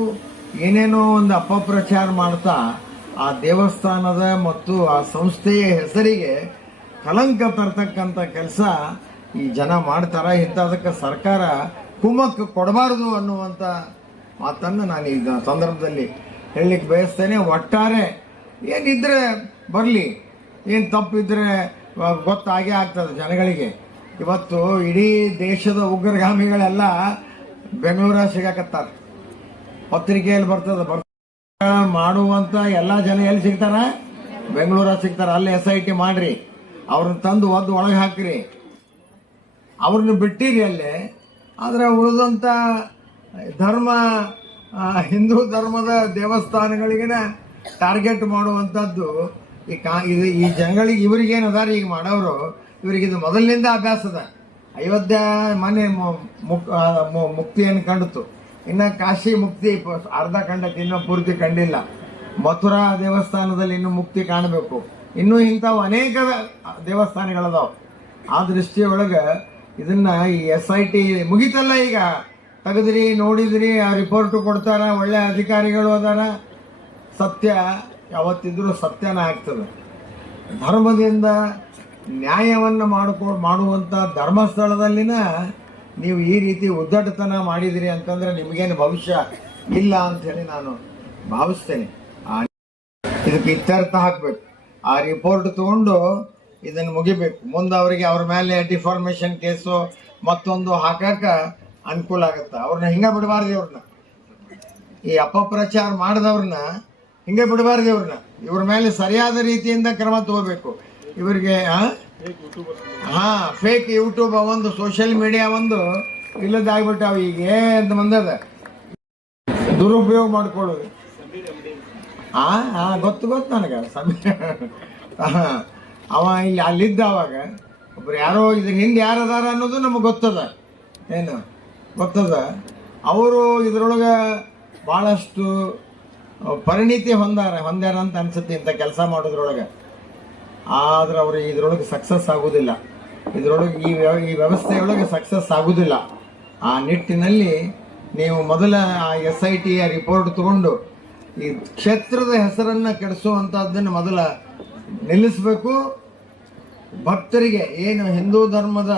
ಏನೇನೋ ಒಂದು ಅಪಪ್ರಚಾರ ಮಾಡ್ತಾ ಆ ದೇವಸ್ಥಾನದ ಮತ್ತು ಆ ಸಂಸ್ಥೆಯ ಹೆಸರಿಗೆ ಕಲಂಕ ತರ್ತಕ್ಕಂಥ ಕೆಲಸ ಈ ಜನ ಮಾಡ್ತಾರ. ಇಂಥದಕ್ಕೆ ಸರ್ಕಾರ ಕುಮ್ಮಕ್ಕು ಕೊಡಬಾರದು ಅನ್ನುವಂಥ ಮಾತನ್ನು ನಾನು ಈ ಸಂದರ್ಭದಲ್ಲಿ ಹೇಳಲಿಕ್ಕೆ ಬಯಸ್ತೇನೆ. ಒಟ್ಟಾರೆ ಏನಿದ್ರೆ ಬರಲಿ, ಏನು ತಪ್ಪಿದ್ರೆ ಗೊತ್ತಾಗೇ ಆಗ್ತದೆ ಜನಗಳಿಗೆ. ಇವತ್ತು ಇಡೀ ದೇಶದ ಉಗ್ರಗಾಮಿಗಳೆಲ್ಲ ಬೆಂಗಳೂರ ಸಿಗಾಕತ್ತಾರೆ, ಪತ್ರಿಕೆಯಲ್ಲಿ ಬರ್ತದೆ. ಮಾಡುವಂಥ ಎಲ್ಲ ಜನ ಎಲ್ಲಿ ಸಿಗ್ತಾರ? ಬೆಂಗಳೂರ ಸಿಗ್ತಾರ. ಅಲ್ಲಿ SIT ಮಾಡ್ರಿ, ಅವ್ರನ್ನ ತಂದು ಒಳಗೆ ಹಾಕ್ರಿ, ಅವ್ರನ್ನ ಬಿಟ್ಟಿರಿ ಅಲ್ಲೇ. ಆದರೆ ಉಳಿದಂಥ ಹಿಂದೂ ಧರ್ಮದ ದೇವಸ್ಥಾನಗಳಿಗೆ ಟಾರ್ಗೆಟ್ ಮಾಡುವಂಥದ್ದು ಈ ಜನಗಳಿಗೆ ಇವರಿಗೇನದಾರ ಈಗ ಮಾಡೋರು, ಇವರಿಗೆ ಇದು ಮೊದಲಿನಿಂದ ಅಭ್ಯಾಸ ಅದ. ಅಯೋಧ್ಯ ಮನೆ ಮುಕ್ತಿಯನ್ನು ಕಂಡಿತು, ಇನ್ನು ಕಾಶಿ ಮುಕ್ತಿ ಅರ್ಧ ಕಂಡಕ್ಕೆ, ಇನ್ನೂ ಪೂರ್ತಿ ಕಂಡಿಲ್ಲ. ಮಥುರಾ ದೇವಸ್ಥಾನದಲ್ಲಿ ಇನ್ನೂ ಮುಕ್ತಿ ಕಾಣಬೇಕು. ಇನ್ನೂ ಇಂಥವು ಅನೇಕ ದೇವಸ್ಥಾನಗಳದಾವ. ಆ ದೃಷ್ಟಿಯೊಳಗೆ ಇದನ್ನ ಈ SIT ಮುಗಿತಲ್ಲ, ಈಗ ತೆಗೆದ್ರಿ ನೋಡಿದ್ರಿ, ಆ ರಿಪೋರ್ಟು ಕೊಡ್ತಾರ, ಒಳ್ಳೆ ಅಧಿಕಾರಿಗಳು ಅದಾರ. ಸತ್ಯ ಯಾವತ್ತಿದ್ರೂ ಸತ್ಯನ ಆಗ್ತದೆ. ಧರ್ಮದಿಂದ ನ್ಯಾಯವನ್ನು ಮಾಡುವಂಥ ಧರ್ಮಸ್ಥಳದಲ್ಲಿನ ನೀವು ಈ ರೀತಿ ಉದ್ದಟತನ ಮಾಡಿದಿರಿ ಅಂತಂದ್ರೆ ನಿಮಗೇನು ಭವಿಷ್ಯ ಇಲ್ಲ ಅಂಥೇಳಿ ನಾನು ಭಾವಿಸ್ತೇನೆ. ಇದಕ್ಕೆ ಇತ್ಯರ್ಥ ಹಾಕಬೇಕು. ಆ ರಿಪೋರ್ಟ್ ತಗೊಂಡು ಇದನ್ನು ಮುಗಿಬೇಕು. ಮುಂದೆ ಅವರಿಗೆ ಅವ್ರ ಮೇಲೆ ಡಿಫಾರ್ಮೇಷನ್ ಕೇಸು ಮತ್ತೊಂದು ಹಾಕಕ್ಕ ಅನುಕೂಲ ಆಗುತ್ತೆ. ಅವ್ರನ್ನ ಹಿಂಗೆ ಬಿಡಬಾರ್ದು. ಅವ್ರನ್ನ ಈ ಅಪಪ್ರಚಾರ ಮಾಡಿದವ್ರನ್ನ ಹಿಂಗೆ ಬಿಡಬಾರ್ದು. ಇವ್ರ ಮೇಲೆ ಸರಿಯಾದ ರೀತಿಯಿಂದ ಕ್ರಮ ತಗೋಬೇಕು. ಇವರಿಗೆ ಫೇಕ್ ಯೂಟ್ಯೂಬ್ ಒಂದು ಸೋಷಿಯಲ್ ಮೀಡಿಯಾ ಒಂದು ಇಲ್ಲದಾಗ್ಬಿಟ್ಟಾವ. ಈಗ ಏನು ಬಂದದ ದುರುಪಯೋಗ ಮಾಡ್ಕೊಳ್ಳೋದು. ಗೊತ್ತು ನನಗೆ. ಅವ ಇಲ್ಲಿ ಅಲ್ಲಿದ್ದ ಅವಾಗ ಒಬ್ರು ಯಾರೋ ಇದ್ರ ಹಿಂದೆ ಯಾರದಾರ ಅನ್ನೋದು ನಮಗೆ ಗೊತ್ತದ. ಏನು ಗೊತ್ತದ? ಅವರು ಇದ್ರೊಳಗೆ ಭಾಳಷ್ಟು ಪರಿಣಿತಿ ಹೊಂದ್ಯಾರ ಅಂತ ಅನ್ಸುತ್ತೆ ಇಂಥ ಕೆಲಸ ಮಾಡೋದ್ರೊಳಗೆ. ಆದ್ರೆ ಅವರು ಇದ್ರೊಳಗೆ ಸಕ್ಸಸ್ ಆಗೋದಿಲ್ಲ. ಇದ್ರೊಳಗೆ ಈ ವ್ಯವಸ್ಥೆಯೊಳಗೆ ಸಕ್ಸಸ್ ಆಗೋದಿಲ್ಲ. ಆ ನಿಟ್ಟಿನಲ್ಲಿ ನೀವು ಮೊದಲ SIT ರಿಪೋರ್ಟ್ ತಗೊಂಡು ಈ ಕ್ಷೇತ್ರದ ಹೆಸರನ್ನು ಕೆಡಿಸುವಂಥದ್ದನ್ನು ಮೊದಲ ನಿಲ್ಲಿಸಬೇಕು. ಭಕ್ತರಿಗೆ, ಏನು ಹಿಂದೂ ಧರ್ಮದ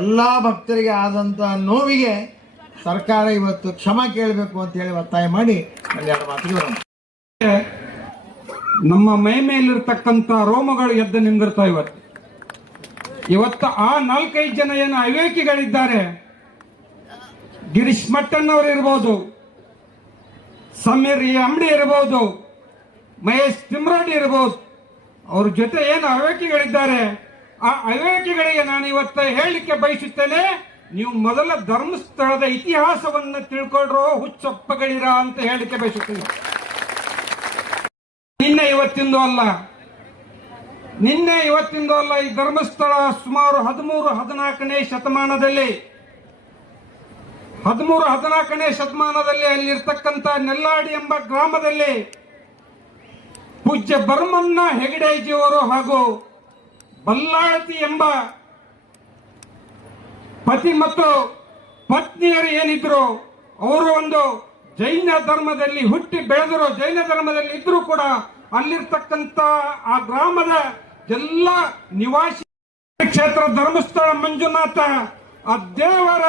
ಎಲ್ಲ ಭಕ್ತರಿಗೆ ಆದಂಥ ನೋವಿಗೆ ಸರ್ಕಾರ ಇವತ್ತು ಕ್ಷಮೆ ಕೇಳಬೇಕು ಅಂತ ಹೇಳಿ ಒತ್ತಾಯ ಮಾಡಿ 2 ಮಾತಿಗೆ ನಮ್ಮ ಮೈ ಮೇಲಿರ್ತಕ್ಕಂಥ ರೋಮಗಳು ಎದ್ದು ನಿಂದಿರ್ತಾವ ಇವತ್ತು ಆ 4-5 ಜನ ಏನು ಅವಿವೇಕಿಗಳಿದ್ದಾರೆ, ಗಿರೀಶ್ ಮಟ್ಟಣ್ಣವರು ಇರ್ಬೋದು, ಸಮೀರ್ ಅಂಬಡಿ ಇರ್ಬೋದು, ಮಹೇಶ್ ತಿಮ್ರೋಡಿ ಇರ್ಬೋದು, ಅವ್ರ ಜೊತೆ ಏನು ಅವಿವೇಕಿಗಳಿದ್ದಾರೆ ಆ ಅವಿವೇಕಿಗಳಿಗೆ ನಾನು ಇವತ್ತು ಹೇಳಲಿಕ್ಕೆ ಬಯಸುತ್ತೇನೆ, ನೀವು ಮೊದಲ ಧರ್ಮಸ್ಥಳದ ಇತಿಹಾಸವನ್ನು ತಿಳ್ಕೊಳ್ರೋ ಹುಚ್ಚಪ್ಪಗಳಿರ ಅಂತ ಹೇಳಲಿಕ್ಕೆ ಬಯಸುತ್ತೇನೆ. ನಿನ್ನೆ ಇವತ್ತಿಂದು ಅಲ್ಲ, ಈ ಧರ್ಮಸ್ಥಳ ಸುಮಾರು 13-14ನೇ ಶತಮಾನದಲ್ಲಿ ಅಲ್ಲಿರ್ತಕ್ಕಂಥ ನೆಲ್ಲಾಡಿ ಎಂಬ ಗ್ರಾಮದಲ್ಲಿ ಪೂಜ್ಯ ಭರಮಣ್ಣ ಹೆಗಡೆಜಿಯವರು ಹಾಗೂ ಬಲ್ಲಾಳತಿ ಎಂಬ ಪತಿ ಮತ್ತು ಪತ್ನಿಯರು ಏನಿದ್ರು ಅವರು ಒಂದು ಜೈನ ಧರ್ಮದಲ್ಲಿ ಹುಟ್ಟಿ ಬೆಳೆದರು. ಜೈನ ಧರ್ಮದಲ್ಲಿ ಇದ್ರು ಕೂಡ ಅಲ್ಲಿರ್ತಕ್ಕಂಥ ಆ ಗ್ರಾಮದ ಎಲ್ಲ ನಿವಾಸಿ ಕ್ಷೇತ್ರ ಧರ್ಮಸ್ಥಳ ಮಂಜುನಾಥ ಆ ದೇವರ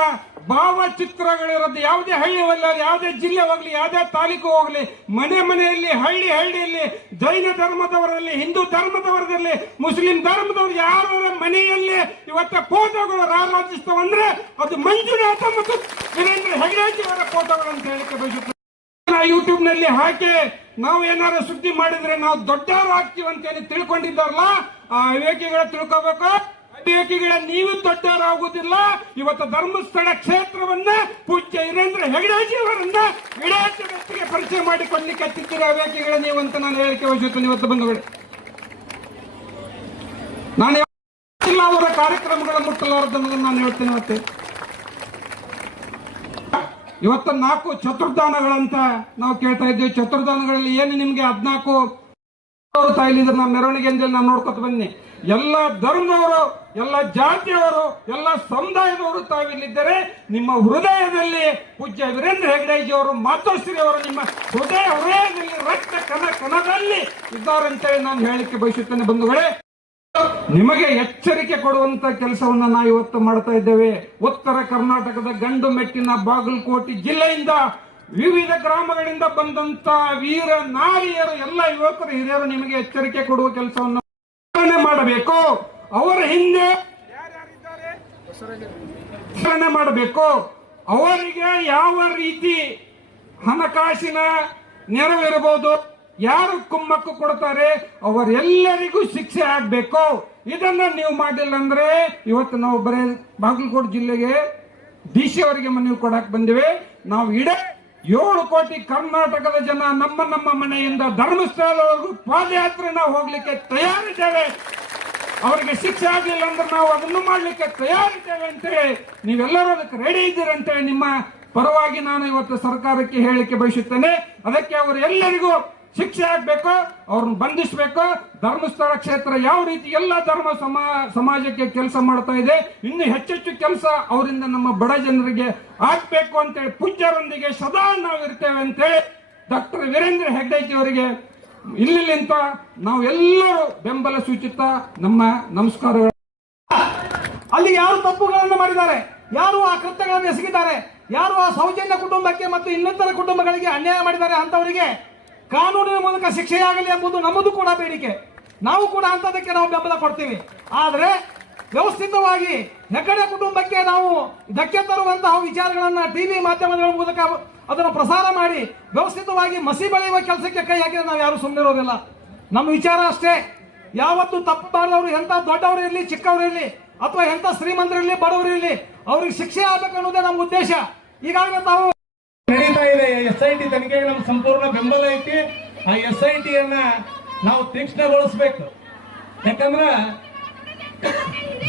ಭಾವಚಿತ್ರಗಳಿರೋದು ಯಾವುದೇ ಹಳ್ಳಿ ಹೋಗಲಿ, ಯಾವುದೇ ಜಿಲ್ಲೆ ಹೋಗ್ಲಿ, ಯಾವುದೇ ತಾಲೂಕು ಹೋಗ್ಲಿ, ಮನೆಯಲ್ಲಿ ಹಳ್ಳಿಯಲ್ಲಿ ಜೈನ ಧರ್ಮದವರಲ್ಲಿ, ಹಿಂದೂ ಧರ್ಮದವರಲ್ಲಿ, ಮುಸ್ಲಿಂ ದಧರ್ಮದವರು ಯಾರ ಮನೆಯಲ್ಲಿ ಇವತ್ತ ಫೋಟೋಗಳು ರಾರಾಜಿಸ್ತವೆ ಅಂದ್ರೆ ಅದು ಮಂಜುನಾಥ ಮತ್ತು ವೀರೇಂದ್ರ ಹೆಗಡೆಜಿ ಅವರ ಫೋಟೋಗಳು ಅಂತ ಹೇಳಿಕೆ ಬಯಸುತ್ತೆ. ಯೂಟ್ಯೂಬ್ ನಲ್ಲಿ ಹಾಕಿ ನಾವು ಏನಾದ್ರು ಸುದ್ದಿ ಮಾಡಿದ್ರೆ ನಾವು ದೊಡ್ಡವರು ಆಗ್ತೀವಿ ಅಂತೇಳಿ ತಿಳ್ಕೊಂಡಿದ್ದಾರಲ್ಲ, ಆ ವಿವೇಕಿಗಳ ತಿಳ್ಕೋಬೇಕು. ಅವಿವೇಕಿಗಳ ನೀವು ದೊಡ್ಡವರಾಗುವುದಿಲ್ಲ. ಇವತ್ತು ಧರ್ಮಸ್ಥಳ ಕ್ಷೇತ್ರವನ್ನ ಪೂಜ್ಯ ವೀರೇಂದ್ರ ಹೆಗಡೆಜಿ ಅವರನ್ನ ಇಡೀ ಜಗತ್ತಿಗೆ ಪರಿಚಯ ಮಾಡಿಕೊಡ್ಲಿಕ್ಕೆ ಹತ್ತಿರ ಅವಿವೇಕಿಗಳ ನೀವು ಅಂತ ನಾನು ಹೇಳಿಕೆ ಬಯಸುತ್ತೇನೆ. ಇವತ್ತು ಬಂಧುಗಳೇ, ನಾನು ಅವರ ಕಾರ್ಯಕ್ರಮಗಳ ಮುಟ್ಟಲಾರದನ್ನು ನಾನು ಹೇಳ್ತೇನೆ. ಮತ್ತೆ ಇವತ್ತು 4 ಚತುರ್ದಾನಗಳಂತ ನಾವು ಕೇಳ್ತಾ ಇದ್ದೇವೆ. ಚತುರ್ದಾನಗಳಲ್ಲಿ ಏನು ನಿಮ್ಗೆ 14 ತಾಯಿಲಿದ್ರೆ ನಾವು ಮೆರವಣಿಗೆ ಅಂದೇಳಿ ನಾವು ನೋಡ್ಕೊತ ಬನ್ನಿ. ಎಲ್ಲ ಧರ್ಮದವರು, ಎಲ್ಲ ಜಾತಿಯವರು, ಎಲ್ಲ ಸಮುದಾಯದವರು ತಾವಿಲ್ಲಿದ್ದರೆ ನಿಮ್ಮ ಹೃದಯದಲ್ಲಿ ಪೂಜ್ಯ ವೀರೇಂದ್ರ ಹೆಗಡೆಜಿ ಅವರು, ಮಾತೋಶ್ರೀ ಅವರು ನಿಮ್ಮ ಹೃದಯದಲ್ಲಿ ರಕ್ತ ಕಣದಲ್ಲಿ ಇದ್ದಾರಂತೇಳಿ ನಾನು ಹೇಳಿಕೆ ಬಯಸುತ್ತೇನೆ. ಬಂಧುಗಳೇ, ನಿಮಗೆ ಎಚ್ಚರಿಕೆ ಕೊಡುವಂತ ಕೆಲಸವನ್ನ ನಾವು ಇವತ್ತು ಮಾಡ್ತಾ ಇದ್ದೇವೆ. ಉತ್ತರ ಕರ್ನಾಟಕದ ಗಂಡು ಮೆಟ್ಟಿನ ಬಾಗಲಕೋಟೆ ಜಿಲ್ಲೆಯಿಂದ ವಿವಿಧ ಗ್ರಾಮಗಳಿಂದ ಬಂದಂತ ವೀರ ನಾರಿಯರು, ಎಲ್ಲ ಯುವಕರು, ಹಿರಿಯರು ನಿಮಗೆ ಎಚ್ಚರಿಕೆ ಕೊಡುವ ಕೆಲಸವನ್ನು ಮಾಡಬೇಕು. ಅವರ ಹಿಂದೆ ಯಾರ್ಯಾರಿದ್ದಾರೆ ಮಾಡಬೇಕು. ಅವರಿಗೆ ಯಾವ ರೀತಿ ಹಣಕಾಸಿನ ನೆರವಿರಬಹುದು, ಯಾರು ಕುಮ್ಮಕ್ಕು ಕೊಡ್ತಾರೆ, ಅವರೆಲ್ಲರಿಗೂ ಶಿಕ್ಷೆ ಆಗ್ಬೇಕು. ಇದನ್ನ ನೀವು ಮಾಡಿಲ್ಲ ಅಂದ್ರೆ ಇವತ್ತು ನಾವು ಬರೀ ಬಾಗಲಕೋಟೆ ಜಿಲ್ಲೆಗೆ DC ಅವರಿಗೆ ಮನವಿ ಕೊಡಕ್ ಬಂದಿವೆ. ನಾವು ಇಡೀ 7 ಕೋಟಿ ಕರ್ನಾಟಕದ ಜನ ನಮ್ಮ ಮನೆಯಿಂದ ಧರ್ಮಸ್ಥಳವರೆಗೂ ಪಾದಯಾತ್ರೆ ನಾವು ಹೋಗ್ಲಿಕ್ಕೆ ತಯಾರಿದ್ದೇವೆ. ಅವರಿಗೆ ಶಿಕ್ಷೆ ಆಗ್ಲಿಲ್ಲ ಅಂದ್ರೆ ನಾವು ಅದನ್ನು ಮಾಡ್ಲಿಕ್ಕೆ ತಯಾರಿದ್ದೇವೆ ಅಂತೇಳಿ ನೀವೆಲ್ಲರೂ ಅದಕ್ಕೆ ರೆಡಿ ಇದ್ದೀರಂತೇಳಿ ನಿಮ್ಮ ಪರವಾಗಿ ನಾನು ಇವತ್ತು ಸರ್ಕಾರಕ್ಕೆ ಹೇಳಿಕೆ ಬಯಸುತ್ತೇನೆ. ಅದಕ್ಕೆ ಅವರು ಎಲ್ಲರಿಗೂ ಶಿಕ್ಷೆ ಆಗ್ಬೇಕು, ಅವ್ರನ್ನ ಬಂಧಿಸಬೇಕು. ಧರ್ಮಸ್ಥಳ ಕ್ಷೇತ್ರ ಯಾವ ರೀತಿ ಎಲ್ಲ ಧರ್ಮ ಸಮಾಜಕ್ಕೆ ಕೆಲಸ ಮಾಡ್ತಾ ಇದೆ, ಇನ್ನು ಹೆಚ್ಚೆಚ್ಚು ಕೆಲಸ ಅವರಿಂದ ನಮ್ಮ ಬಡ ಜನರಿಗೆ ಆಗ್ಬೇಕು ಅಂತೇಳಿ ಪೂಜ್ಯರೊಂದಿಗೆ ಸದಾ ನಾವು ಇರ್ತೇವೆ ಅಂತೇಳಿ ಡಾಕ್ಟರ್ ವೀರೇಂದ್ರ ಹೆಗಡೆಜಿ ಅವರಿಗೆ ಇಲ್ಲಿಂತ ನಾವು ಎಲ್ಲರೂ ಬೆಂಬಲ ಸೂಚಿತ ನಮ್ಮ ನಮಸ್ಕಾರಗಳು. ಅಲ್ಲಿ ಯಾರು ತಪ್ಪುಗಳನ್ನು ಮಾಡಿದ್ದಾರೆ, ಯಾರು ಆ ಕೃತ್ಯಗಳನ್ನು ಎಸಗಿದ್ದಾರೆ, ಯಾರು ಆ ಸೌಜನ್ಯ ಕುಟುಂಬಕ್ಕೆ ಮತ್ತು ಇನ್ನಿತರ ಕುಟುಂಬಗಳಿಗೆ ಅನ್ಯಾಯ ಮಾಡಿದ್ದಾರೆ ಅಂತವರಿಗೆ ಕಾನೂನಿನ ಮೂಲಕ ಶಿಕ್ಷೆಯಾಗಲಿ ಎಂಬುದು ನಮ್ಮದು ಕೂಡ ಬೇಡಿಕೆ. ನಾವು ಕೂಡ ಅಂತದಕ್ಕೆ ನಾವು ಬೆಂಬಲ ಕೊಡ್ತೀವಿ. ಆದರೆ ವ್ಯವಸ್ಥಿತವಾಗಿ ಹೆಗಡೆ ಕುಟುಂಬಕ್ಕೆ ನಾವು ಧಕ್ಕೆ ತರುವಂತಹ ವಿಚಾರಗಳನ್ನ ಟಿವಿ ಮಾಧ್ಯಮಗಳ ಮೂಲಕ ಅದನ್ನು ಪ್ರಸಾರ ಮಾಡಿ ವ್ಯವಸ್ಥಿತವಾಗಿ ಮಸಿ ಬಳಿಯುವ ಕೆಲಸಕ್ಕೆ ಕೈ ಹಾಕಿದ್ರೆ ನಾವು ಯಾರು ಸುಮ್ಮನಿರೋದಿಲ್ಲ. ನಮ್ಮ ವಿಚಾರ ಅಷ್ಟೇ. ಯಾವತ್ತು ತಪ್ಪು ಮಾಡಿದವರು ಎಂತ ದೊಡ್ಡವರು ಇರಲಿ, ಚಿಕ್ಕವರು ಇರಲಿ, ಅಥವಾ ಎಂತ ಶ್ರೀಮಂತರಿರಲಿ, ಬಡವರು ಇರಲಿ, ಅವ್ರಿಗೆ ಶಿಕ್ಷೆ ಆಗ್ಬೇಕು ಅನ್ನೋದೇ ನಮ್ಮ ಉದ್ದೇಶ. ಈಗಾಗಲೇ ತಾವು ನಡೀತಾ ಇದೆ SIT ತನಿಖೆಗೆ ನಮ್ಮ ಸಂಪೂರ್ಣ ಬೆಂಬಲ ಐತಿ. ಆ SIT ಅನ್ನ ನಾವು ತೀಕ್ಷ್ಣಗೊಳಿಸಬೇಕು. ಯಾಕಂದ್ರ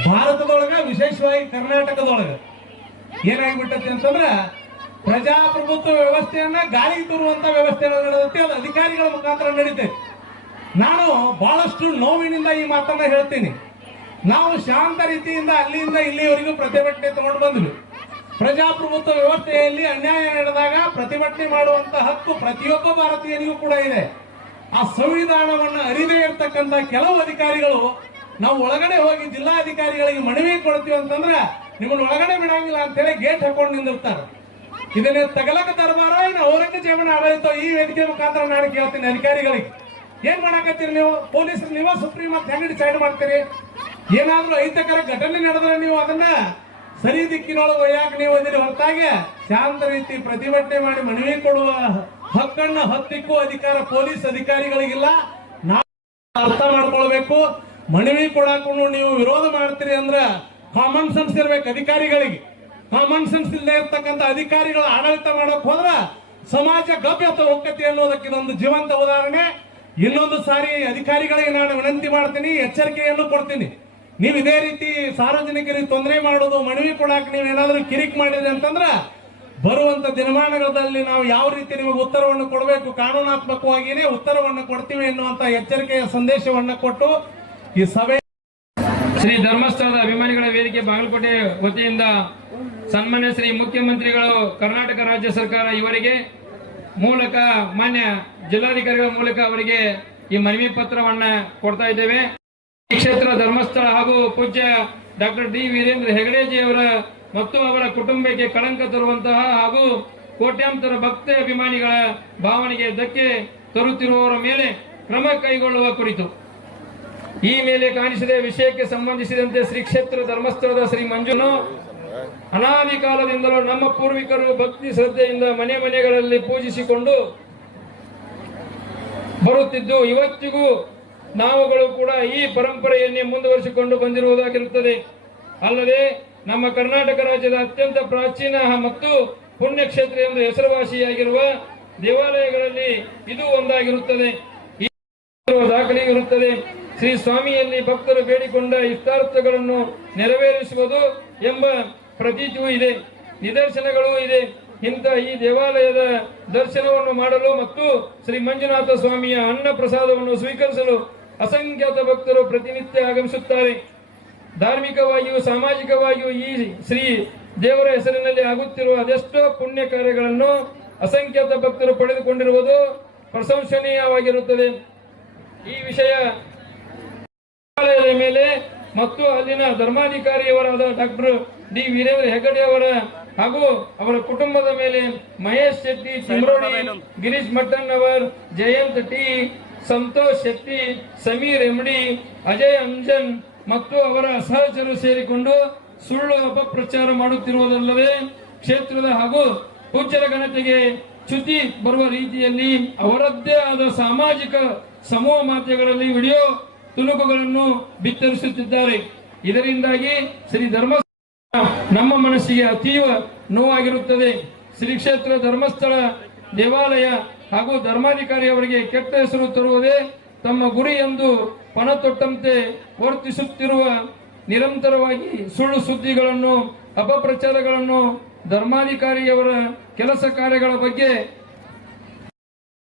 ಭಾರತದೊಳಗ, ವಿಶೇಷವಾಗಿ ಕರ್ನಾಟಕದೊಳಗ ಏನಾಗ್ಬಿಟ್ಟತಿ ಅಂತಂದ್ರ ಪ್ರಜಾಪ್ರಭುತ್ವ ವ್ಯವಸ್ಥೆಯನ್ನ ಗಾಳಿಗೆ ತರುವಂತ ವ್ಯವಸ್ಥೆ ನಡೆದೈತಿ. ಅದು ಅಧಿಕಾರಿಗಳ ಮುಖಾಂತರ ನಡೀತೈತಿ. ನಾನು ಬಹಳಷ್ಟು ನೋವಿನಿಂದ ಈ ಮಾತನ್ನ ಹೇಳ್ತೀನಿ. ನಾವು ಶಾಂತ ರೀತಿಯಿಂದ ಅಲ್ಲಿಂದ ಇಲ್ಲಿವರೆಗೂ ಪ್ರತಿಭಟನೆ ತಗೊಂಡು ಬಂದ್ವಿ. ಪ್ರಜಾಪ್ರಭುತ್ವ ವ್ಯವಸ್ಥೆಯಲ್ಲಿ ಅನ್ಯಾಯ ನಡೆದಾಗ ಪ್ರತಿಭಟನೆ ಮಾಡುವಂತ ಹಕ್ಕು ಪ್ರತಿಯೊಬ್ಬ ಭಾರತೀಯನಿಗೂ ಕೂಡ ಇದೆ. ಆ ಸಂವಿಧಾನವನ್ನು ಅರಿದೇ ಇರತಕ್ಕಂತ ಕೆಲವು ಅಧಿಕಾರಿಗಳು ನಾವು ಒಳಗಡೆ ಹೋಗಿ ಜಿಲ್ಲಾಧಿಕಾರಿಗಳಿಗೆ ಮನವಿ ಕೊಡ್ತೀವಿ ಅಂತಂದ್ರೆ ನಿಮ್ಮನ್ನು ಒಳಗಡೆ ಬಿಡಂಗಿಲ್ಲ ಅಂತ ಹೇಳಿ ಗೇಟ್ ಹಾಕೊಂಡು ನಿಂದಿರ್ತಾರೆ. ಇದನ್ನೇ ತಗಲಕ ದರ್ಬಾರ, ಇನ್ನು ಔರಂಗಜೇಬನ ಆಡಳಿತ. ಈ ವೇದಿಕೆ ಮುಖಾಂತರ ನಾನು ಕೇಳ್ತೀನಿ ಅಧಿಕಾರಿಗಳಿಗೆ, ಏನ್ ಮಾಡಾಕತ್ತೀರಿ ನೀವು? ಪೊಲೀಸರು ನೀವ ಸುಪ್ರೀಂ ಅಂತ ಹೆಂಗ್ ಡಿಸೈಡ್ ಮಾಡ್ತೀರಿ? ಏನಾದ್ರೂ ಅಹಿತಕರ ಘಟನೆ ನಡೆದ್ರೆ ನೀವು ಅದನ್ನ ಸರಿ ದಿಕ್ಕಿನೊಳಗೆ ಒಯ್ಯಾಕ ನೀವು ಅದನ್ನ ಹೊರತಾಗಿ ಶಾಂತ ರೀತಿ ಪ್ರತಿಭಟನೆ ಮಾಡಿ ಮನವಿ ಕೊಡುವ ಹಕ್ಕನ್ನ ಹತ್ತಿಕ್ಕೂ ಅಧಿಕಾರ ಪೊಲೀಸ್ ಅಧಿಕಾರಿಗಳಿಗಿಲ್ಲ. ನಾವು ಅರ್ಥ ಮಾಡ್ಕೊಳ್ಬೇಕು. ಮನವಿ ಕೊಡಾಕು ನೀವು ವಿರೋಧ ಮಾಡ್ತೀರಿ ಅಂದ್ರ ಕಾಮನ್ ಸೆನ್ಸ್ ಇರ್ಬೇಕು ಅಧಿಕಾರಿಗಳಿಗೆ. ಕಾಮನ್ ಸೆನ್ಸ್ ಇಲ್ಲದೆ ಇರ್ತಕ್ಕಂಥ ಅಧಿಕಾರಿಗಳ ಆಡಳಿತ ಮಾಡೋಕ್ ಹೋದ್ರ ಸಮಾಜ ಗಭ್ಯತ ಹೋಗ್ತತಿ ಅನ್ನೋದಕ್ಕೆ ಇದೊಂದು ಜೀವಂತ ಉದಾಹರಣೆ. ಇನ್ನೊಂದು ಸಾರಿ ಅಧಿಕಾರಿಗಳಿಗೆ ನಾನು ವಿನಂತಿ ಮಾಡ್ತೀನಿ, ಎಚ್ಚರಿಕೆಯನ್ನು ಕೊಡ್ತೀನಿ. ನೀವು ಇದೇ ರೀತಿ ಸಾರ್ವಜನಿಕರಿಗೆ ತೊಂದರೆ ಮಾಡೋದು, ಮನವಿ ಕೊಡಾಕ ನೀವು ಏನಾದ್ರೂ ಕಿರಿಕ್ ಮಾಡಿದ್ರೆ ಅಂತಂದ್ರ ಬರುವಂತ ದಿನಮಾನಗಳಲ್ಲಿ ನಾವು ಯಾವ ರೀತಿ ನಿಮಗೆ ಉತ್ತರವನ್ನು ಕೊಡಬೇಕು, ಕಾನೂನಾತ್ಮಕವಾಗಿಯೇ ಉತ್ತರವನ್ನು ಕೊಡ್ತೀವಿ ಎನ್ನುವಂತ ಎಚ್ಚರಿಕೆಯ ಸಂದೇಶವನ್ನು ಕೊಟ್ಟು ಈ ಸಭೆ ಶ್ರೀ ಧರ್ಮಸ್ಥಳದ ಅಭಿಮಾನಿಗಳ ವೇದಿಕೆ ಬಾಗಲಕೋಟೆ ವತಿಯಿಂದ ಸನ್ಮಾನ್ಯ ಶ್ರೀ ಮುಖ್ಯಮಂತ್ರಿಗಳು ಕರ್ನಾಟಕ ರಾಜ್ಯ ಸರ್ಕಾರ ಇವರಿಗೆ ಮೂಲಕ ಮಾನ್ಯ ಜಿಲ್ಲಾಧಿಕಾರಿಗಳ ಮೂಲಕ ಅವರಿಗೆ ಈ ಮನವಿ ಪತ್ರವನ್ನ ಕೊಡ್ತಾ ಇದ್ದೇವೆ. ಈ ಕ್ಷೇತ್ರ ಧರ್ಮಸ್ಥಳ ಹಾಗೂ ಪೂಜ್ಯ ಡಾಕ್ಟರ್ ಡಿ ವೀರೇಂದ್ರ ಹೆಗಡೆಜಿ ಅವರ ಮತ್ತು ಅವರ ಕುಟುಂಬಕ್ಕೆ ಕಳಂಕ ತರುವಂತಹ ಹಾಗೂ ಕೋಟ್ಯಾಂತರ ಭಕ್ತ ಅಭಿಮಾನಿಗಳ ಭಾವನೆಗೆ ಧಕ್ಕೆ ತರುತ್ತಿರುವವರ ಮೇಲೆ ಕ್ರಮ ಕೈಗೊಳ್ಳುವ ಕುರಿತು ಈ ಮೇಲೆ ಕಾಣಿಸಿದ ವಿಷಯಕ್ಕೆ ಸಂಬಂಧಿಸಿದಂತೆ ಶ್ರೀ ಕ್ಷೇತ್ರ ಧರ್ಮಸ್ಥಳದ ಶ್ರೀ ಮಂಜುನು ಅನಾದಿ ಕಾಲದಿಂದಲೂ ನಮ್ಮ ಪೂರ್ವಿಕರು ಭಕ್ತಿ ಶ್ರದ್ಧೆಯಿಂದ ಮನೆ ಮನೆಗಳಲ್ಲಿ ಪೂಜಿಸಿಕೊಂಡು ಬರುತ್ತಿದ್ದು ಇವತ್ತಿಗೂ ನಾವುಗಳು ಕೂಡ ಈ ಪರಂಪರೆಯನ್ನೇ ಮುಂದುವರಿಸಿಕೊಂಡು ಬಂದಿರುವುದಾಗಿರುತ್ತದೆ. ಅಲ್ಲದೆ ನಮ್ಮ ಕರ್ನಾಟಕ ರಾಜ್ಯದ ಅತ್ಯಂತ ಪ್ರಾಚೀನ ಮತ್ತು ಪುಣ್ಯಕ್ಷೇತ್ರ ಎಂದು ಹೆಸರುವಾಸಿಯಾಗಿರುವ ದೇವಾಲಯಗಳಲ್ಲಿ ಇದು ಒಂದಾಗಿರುತ್ತದೆ. ದಾಖಲೆ ಇರುತ್ತದೆ. ಶ್ರೀ ಸ್ವಾಮಿಯಲ್ಲಿ ಭಕ್ತರು ಬೇಡಿಕೊಂಡ ಇಷ್ಟಾರ್ಥಗಳನ್ನು ನೆರವೇರಿಸುವುದು ಎಂಬ ಪ್ರತೀತಿಯೂ ಇದೆ, ನಿದರ್ಶನಗಳೂ ಇದೆ. ಇಂಥ ಈ ದೇವಾಲಯದ ದರ್ಶನವನ್ನು ಮಾಡಲು ಮತ್ತು ಶ್ರೀ ಮಂಜುನಾಥ ಸ್ವಾಮಿಯ ಅನ್ನ ಪ್ರಸಾದವನ್ನು ಸ್ವೀಕರಿಸಲು ಅಸಂಖ್ಯಾತ ಭಕ್ತರು ಪ್ರತಿನಿತ್ಯ ಆಗಮಿಸುತ್ತಾರೆ. ಧಾರ್ಮಿಕವಾಗಿಯೂ ಸಾಮಾಜಿಕವಾಗಿಯೂ ಈ ಶ್ರೀ ದೇವರ ಹೆಸರಿನಲ್ಲಿ ಆಗುತ್ತಿರುವ ಅದೆಷ್ಟೋ ಪುಣ್ಯ ಕಾರ್ಯಗಳನ್ನು ಅಸಂಖ್ಯಾತ ಭಕ್ತರು ಪಡೆದುಕೊಂಡಿರುವುದು ಪ್ರಶಂಸನೀಯವಾಗಿರುತ್ತದೆ. ಈ ವಿಷಯ ಮೇಲೆ ಮತ್ತು ಅಲ್ಲಿನ ಧರ್ಮಾಧಿಕಾರಿಯವರಾದ ಡಾಕ್ಟರ್ ಡಿ ವೀರೇಂದ್ರ ಹೆಗಡೆ ಅವರ ಹಾಗೂ ಅವರ ಕುಟುಂಬದ ಮೇಲೆ Mahesh Shetty, Chimrodi, Girish Mattannavar, Jayant T, Santosh Shetty, Sameer MD, Ajay Anjan ಮತ್ತು ಅವರ ಸಹಚರರು ಸೇರಿಕೊಂಡು ಸುಳ್ಳು ಅಪಪ್ರಚಾರ ಮಾಡುತ್ತಿರುವುದಲ್ಲದೆ ಕ್ಷೇತ್ರದ ಹಾಗೂ ಪೂಜ್ಯರ ಘನತೆಗೆ ಚ್ಯುತಿ ಬರುವ ರೀತಿಯಲ್ಲಿ ಅವರದ್ದೇ ಆದ ಸಾಮಾಜಿಕ ಸಮೂಹ ಮಾಧ್ಯಮಗಳಲ್ಲಿ ವಿಡಿಯೋ ತುಣುಕುಗಳನ್ನು ಬಿತ್ತರಿಸುತ್ತಿದ್ದಾರೆ. ಇದರಿಂದಾಗಿ ಶ್ರೀ ಧರ್ಮ ನಮ್ಮ ಮನಸ್ಸಿಗೆ ಅತೀವ ನೋವಾಗಿರುತ್ತದೆ. ಶ್ರೀ ಕ್ಷೇತ್ರ ಧರ್ಮಸ್ಥಳ ದೇವಾಲಯ ಹಾಗೂ ಧರ್ಮಾಧಿಕಾರಿಯವರಿಗೆ ಕೆಟ್ಟ ಹೆಸರು ತರುವುದೇ ತಮ್ಮ ಗುರಿ ಎಂದು ಪಣತೊಟ್ಟಂತೆ ವರ್ತಿಸುತ್ತಿರುವ ನಿರಂತರವಾಗಿ ಸುಳ್ಳು ಸುದ್ದಿಗಳನ್ನು, ಅಪಪ್ರಚಾರಗಳನ್ನು, ಧರ್ಮಾಧಿಕಾರಿಯವರ ಕೆಲಸ ಕಾರ್ಯಗಳ ಬಗ್ಗೆ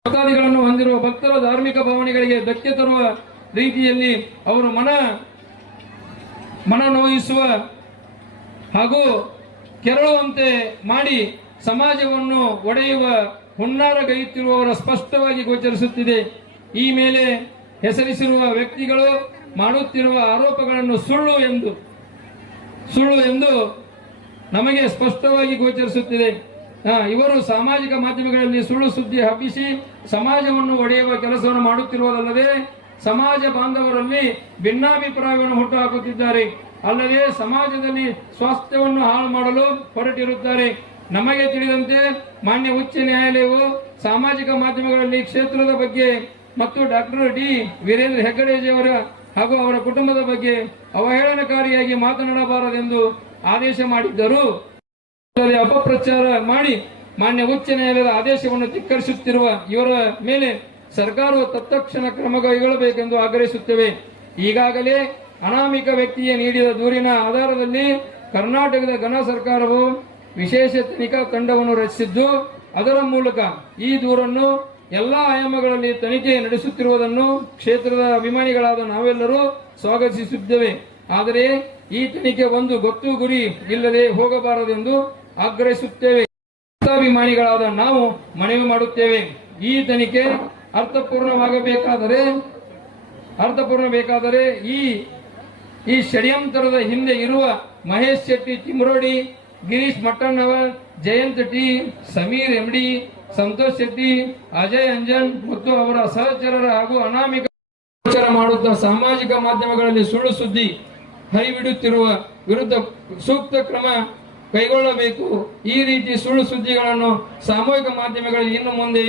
ಭಕ್ತಾದಿಗಳನ್ನು ಹೊಂದಿರುವ ಭಕ್ತರ ಧಾರ್ಮಿಕ ಭಾವನೆಗಳಿಗೆ ಧಕ್ಕೆ ತರುವ ರೀತಿಯಲ್ಲಿ ಅವರು ಮನ ನೋಯಿಸುವ ಹಾಗೂ ಕೆರಳುವಂತೆ ಮಾಡಿ ಸಮಾಜವನ್ನು ಒಡೆಯುವ ಹುನ್ನಾರಗೈಯುತ್ತಿರುವವರ ಸ್ಪಷ್ಟವಾಗಿ ಗೋಚರಿಸುತ್ತಿದೆ. ಈ ಮೇಲೆ ಹೆಸರಿಸಿರುವ ವ್ಯಕ್ತಿಗಳು ಮಾಡುತ್ತಿರುವ ಆರೋಪಗಳನ್ನು ಸುಳ್ಳು ಎಂದು ನಮಗೆ ಸ್ಪಷ್ಟವಾಗಿ ಗೋಚರಿಸುತ್ತಿದೆ. ಇವರು ಸಾಮಾಜಿಕ ಮಾಧ್ಯಮಗಳಲ್ಲಿ ಸುಳ್ಳು ಸುದ್ದಿ ಹಬ್ಬಿಸಿ ಸಮಾಜವನ್ನು ಒಡೆಯುವ ಕೆಲಸವನ್ನು ಮಾಡುತ್ತಿರುವುದಲ್ಲದೆ ಸಮಾಜ ಬಾಂಧವರಲ್ಲಿ ಭಿನ್ನಾಭಿಪ್ರಾಯವನ್ನು ಹುಟ್ಟುಹಾಕುತ್ತಿದ್ದಾರೆ. ಅಲ್ಲದೆ ಸಮಾಜದಲ್ಲಿ ಸ್ವಾಸ್ಥ್ಯವನ್ನು ಹಾಳು ಮಾಡಲು ಹೊರಟಿರುತ್ತಾರೆ. ನಮಗೆ ತಿಳಿದಂತೆ ಮಾನ್ಯ ಉಚ್ಚ ನ್ಯಾಯಾಲಯವು ಸಾಮಾಜಿಕ ಮಾಧ್ಯಮಗಳಲ್ಲಿ ಕ್ಷೇತ್ರದ ಬಗ್ಗೆ ಮತ್ತು ಡಾಕ್ಟರ್ ಡಿ ವೀರೇಂದ್ರ ಹೆಗ್ಗಡೆಜಿ ಅವರ ಹಾಗೂ ಅವರ ಕುಟುಂಬದ ಬಗ್ಗೆ ಅವಹೇಳನಕಾರಿಯಾಗಿ ಮಾತನಾಡಬಾರದೆಂದು ಆದೇಶ ಮಾಡಿದ್ದರು. ಅಪಪ್ರಚಾರ ಮಾಡಿ ಮಾನ್ಯ ಉಚ್ಚ ನ್ಯಾಯಾಲಯದ ಆದೇಶವನ್ನು ಧಿಕ್ಕರಿಸುತ್ತಿರುವ ಇವರ ಮೇಲೆ ಸರ್ಕಾರವು ತತ್ಕ್ಷಣ ಕ್ರಮ ಕೈಗೊಳ್ಳಬೇಕೆಂದು ಆಗ್ರಹಿಸುತ್ತೇವೆ. ಈಗಾಗಲೇ ಅನಾಮಿಕ ವ್ಯಕ್ತಿಯ ನೀಡಿದ ದೂರಿನ ಆಧಾರದಲ್ಲಿ ಕರ್ನಾಟಕದ ಘನ ಸರ್ಕಾರವು ವಿಶೇಷ ತನಿಖಾ ತಂಡವನ್ನು ರಚಿಸಿದ್ದು ಅದರ ಮೂಲಕ ಈ ದೂರನ್ನು ಎಲ್ಲಾ ಆಯಾಮಗಳಲ್ಲಿ ತನಿಖೆ ನಡೆಸುತ್ತಿರುವುದನ್ನು ಕ್ಷೇತ್ರದ ಅಭಿಮಾನಿಗಳಾದ ನಾವೆಲ್ಲರೂ ಸ್ವಾಗತಿಸುತ್ತೇವೆ. ಆದರೆ ಈ ತನಿಖೆ ಒಂದು ಗೊತ್ತು ಗುರಿ ಇಲ್ಲದೆ ಹೋಗಬಾರದೆಂದು ಆಗ್ರಹಿಸುತ್ತೇವೆ. ಅಭಿಮಾನಿಗಳಾದ ನಾವು ಮನವಿ ಮಾಡುತ್ತೇವೆ. ಈ ತನಿಖೆ ಅರ್ಥಪೂರ್ಣಬೇಕಾದರೆ ಈ ಷಡ್ಯಂತರದ ಹಿಂದೆ ಇರುವ ಮಹೇಶ್ ಶೆಟ್ಟಿ, ಚಿಮ್ರೋಡಿ, ಗಿರೀಶ್ ಮಟ್ಟಣ್ಣವರ್, ಜಯಂತ್ ಟಿ, ಸಮೀರ್ ಎಂಡಿ, ಸಂತೋಷ್ ಶೆಟ್ಟಿ, ಅಜಯ್ ಅಂಜನ್ ಮತ್ತು ಅವರ ಸಹಚರರ ಹಾಗೂ ಅನಾಮಿಕ ಪ್ರಚಾರ ಮಾಡುತ್ತಾ ಸಾಮಾಜಿಕ ಮಾಧ್ಯಮಗಳಲ್ಲಿ ಸುಳ್ಳು ಸುದ್ದಿ ಹರಿಬಿಡುತ್ತಿರುವ ವಿರುದ್ಧ ಸೂಕ್ತ ಕ್ರಮ ಕೈಗೊಳ್ಳಬೇಕು. ಈ ರೀತಿ ಸುಳ್ಳು ಸುದ್ದಿಗಳನ್ನು ಸಾಮೂಹಿಕ ಮಾಧ್ಯಮಗಳಲ್ಲಿ ಇನ್ನು ಮುಂದೆ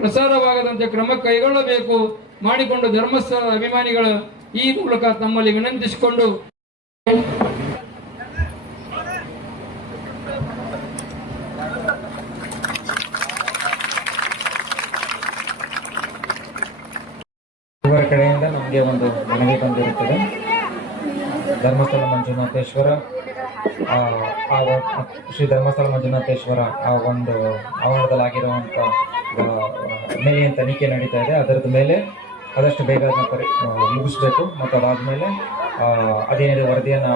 ಪ್ರಸಾರವಾಗದಂತೆ ಕ್ರಮ ಕೈಗೊಳ್ಳಬೇಕು ಮಾಡಿಕೊಂಡು ಧರ್ಮಸ್ಥಳದ ಅಭಿಮಾನಿಗಳು ಈ ಮೂಲಕ ತಮ್ಮಲ್ಲಿ ವಿನಂತಿಸಿಕೊಂಡು ಇವರ ಕಡೆಯಿಂದ ನಮಗೆ ಒಂದು ಮನವಿ ಬಂದಿರುತ್ತದೆ. ಧರ್ಮಸ್ಥಳ ಮಂಜುನಾಥೇಶ್ವರ ಶ್ರೀ ಧರ್ಮಸ್ಥಳ ಮಂಜುನಾಥೇಶ್ವರ ಆ ಒಂದು ಆವರಣದಲ್ಲಾಗಿರುವಂಥ ಮೇಲೆ ಏನು ತನಿಖೆ ನಡೀತಾ ಇದೆ ಅದರದ ಮೇಲೆ ಆದಷ್ಟು ಬೇಗ ಮುಗಿಸ್ಬೇಕು ಮತ್ತು ಅದಾದಮೇಲೆ ಅದೇನಿದೆ ವರದಿಯನ್ನು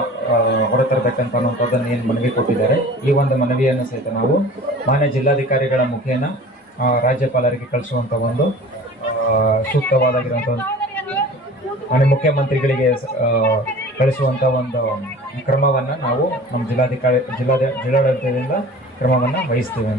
ಹೊರತರಬೇಕಂತ ಅನ್ನೋಂಥದ್ದನ್ನು ಏನು ಮನವಿ ಕೊಟ್ಟಿದ್ದಾರೆ. ಈ ಒಂದು ಮನವಿಯನ್ನು ಸಹಿತ ನಾವು ಮಾನ್ಯ ಜಿಲ್ಲಾಧಿಕಾರಿಗಳ ಮುಖೇನ ರಾಜ್ಯಪಾಲರಿಗೆ ಕಳಿಸುವಂಥ ಒಂದು ಸೂಕ್ತವಾದಾಗಿರುವಂಥ ಮಾನ್ಯ ಮುಖ್ಯಮಂತ್ರಿಗಳಿಗೆ ಕಳಿಸುವಂಥ ಒಂದು ಕ್ರಮವನ್ನು ನಾವು ನಮ್ಮ ಜಿಲ್ಲಾಡಳಿತದಿಂದ ಕ್ರಮವನ್ನು ವಹಿಸ್ತೀವಿ.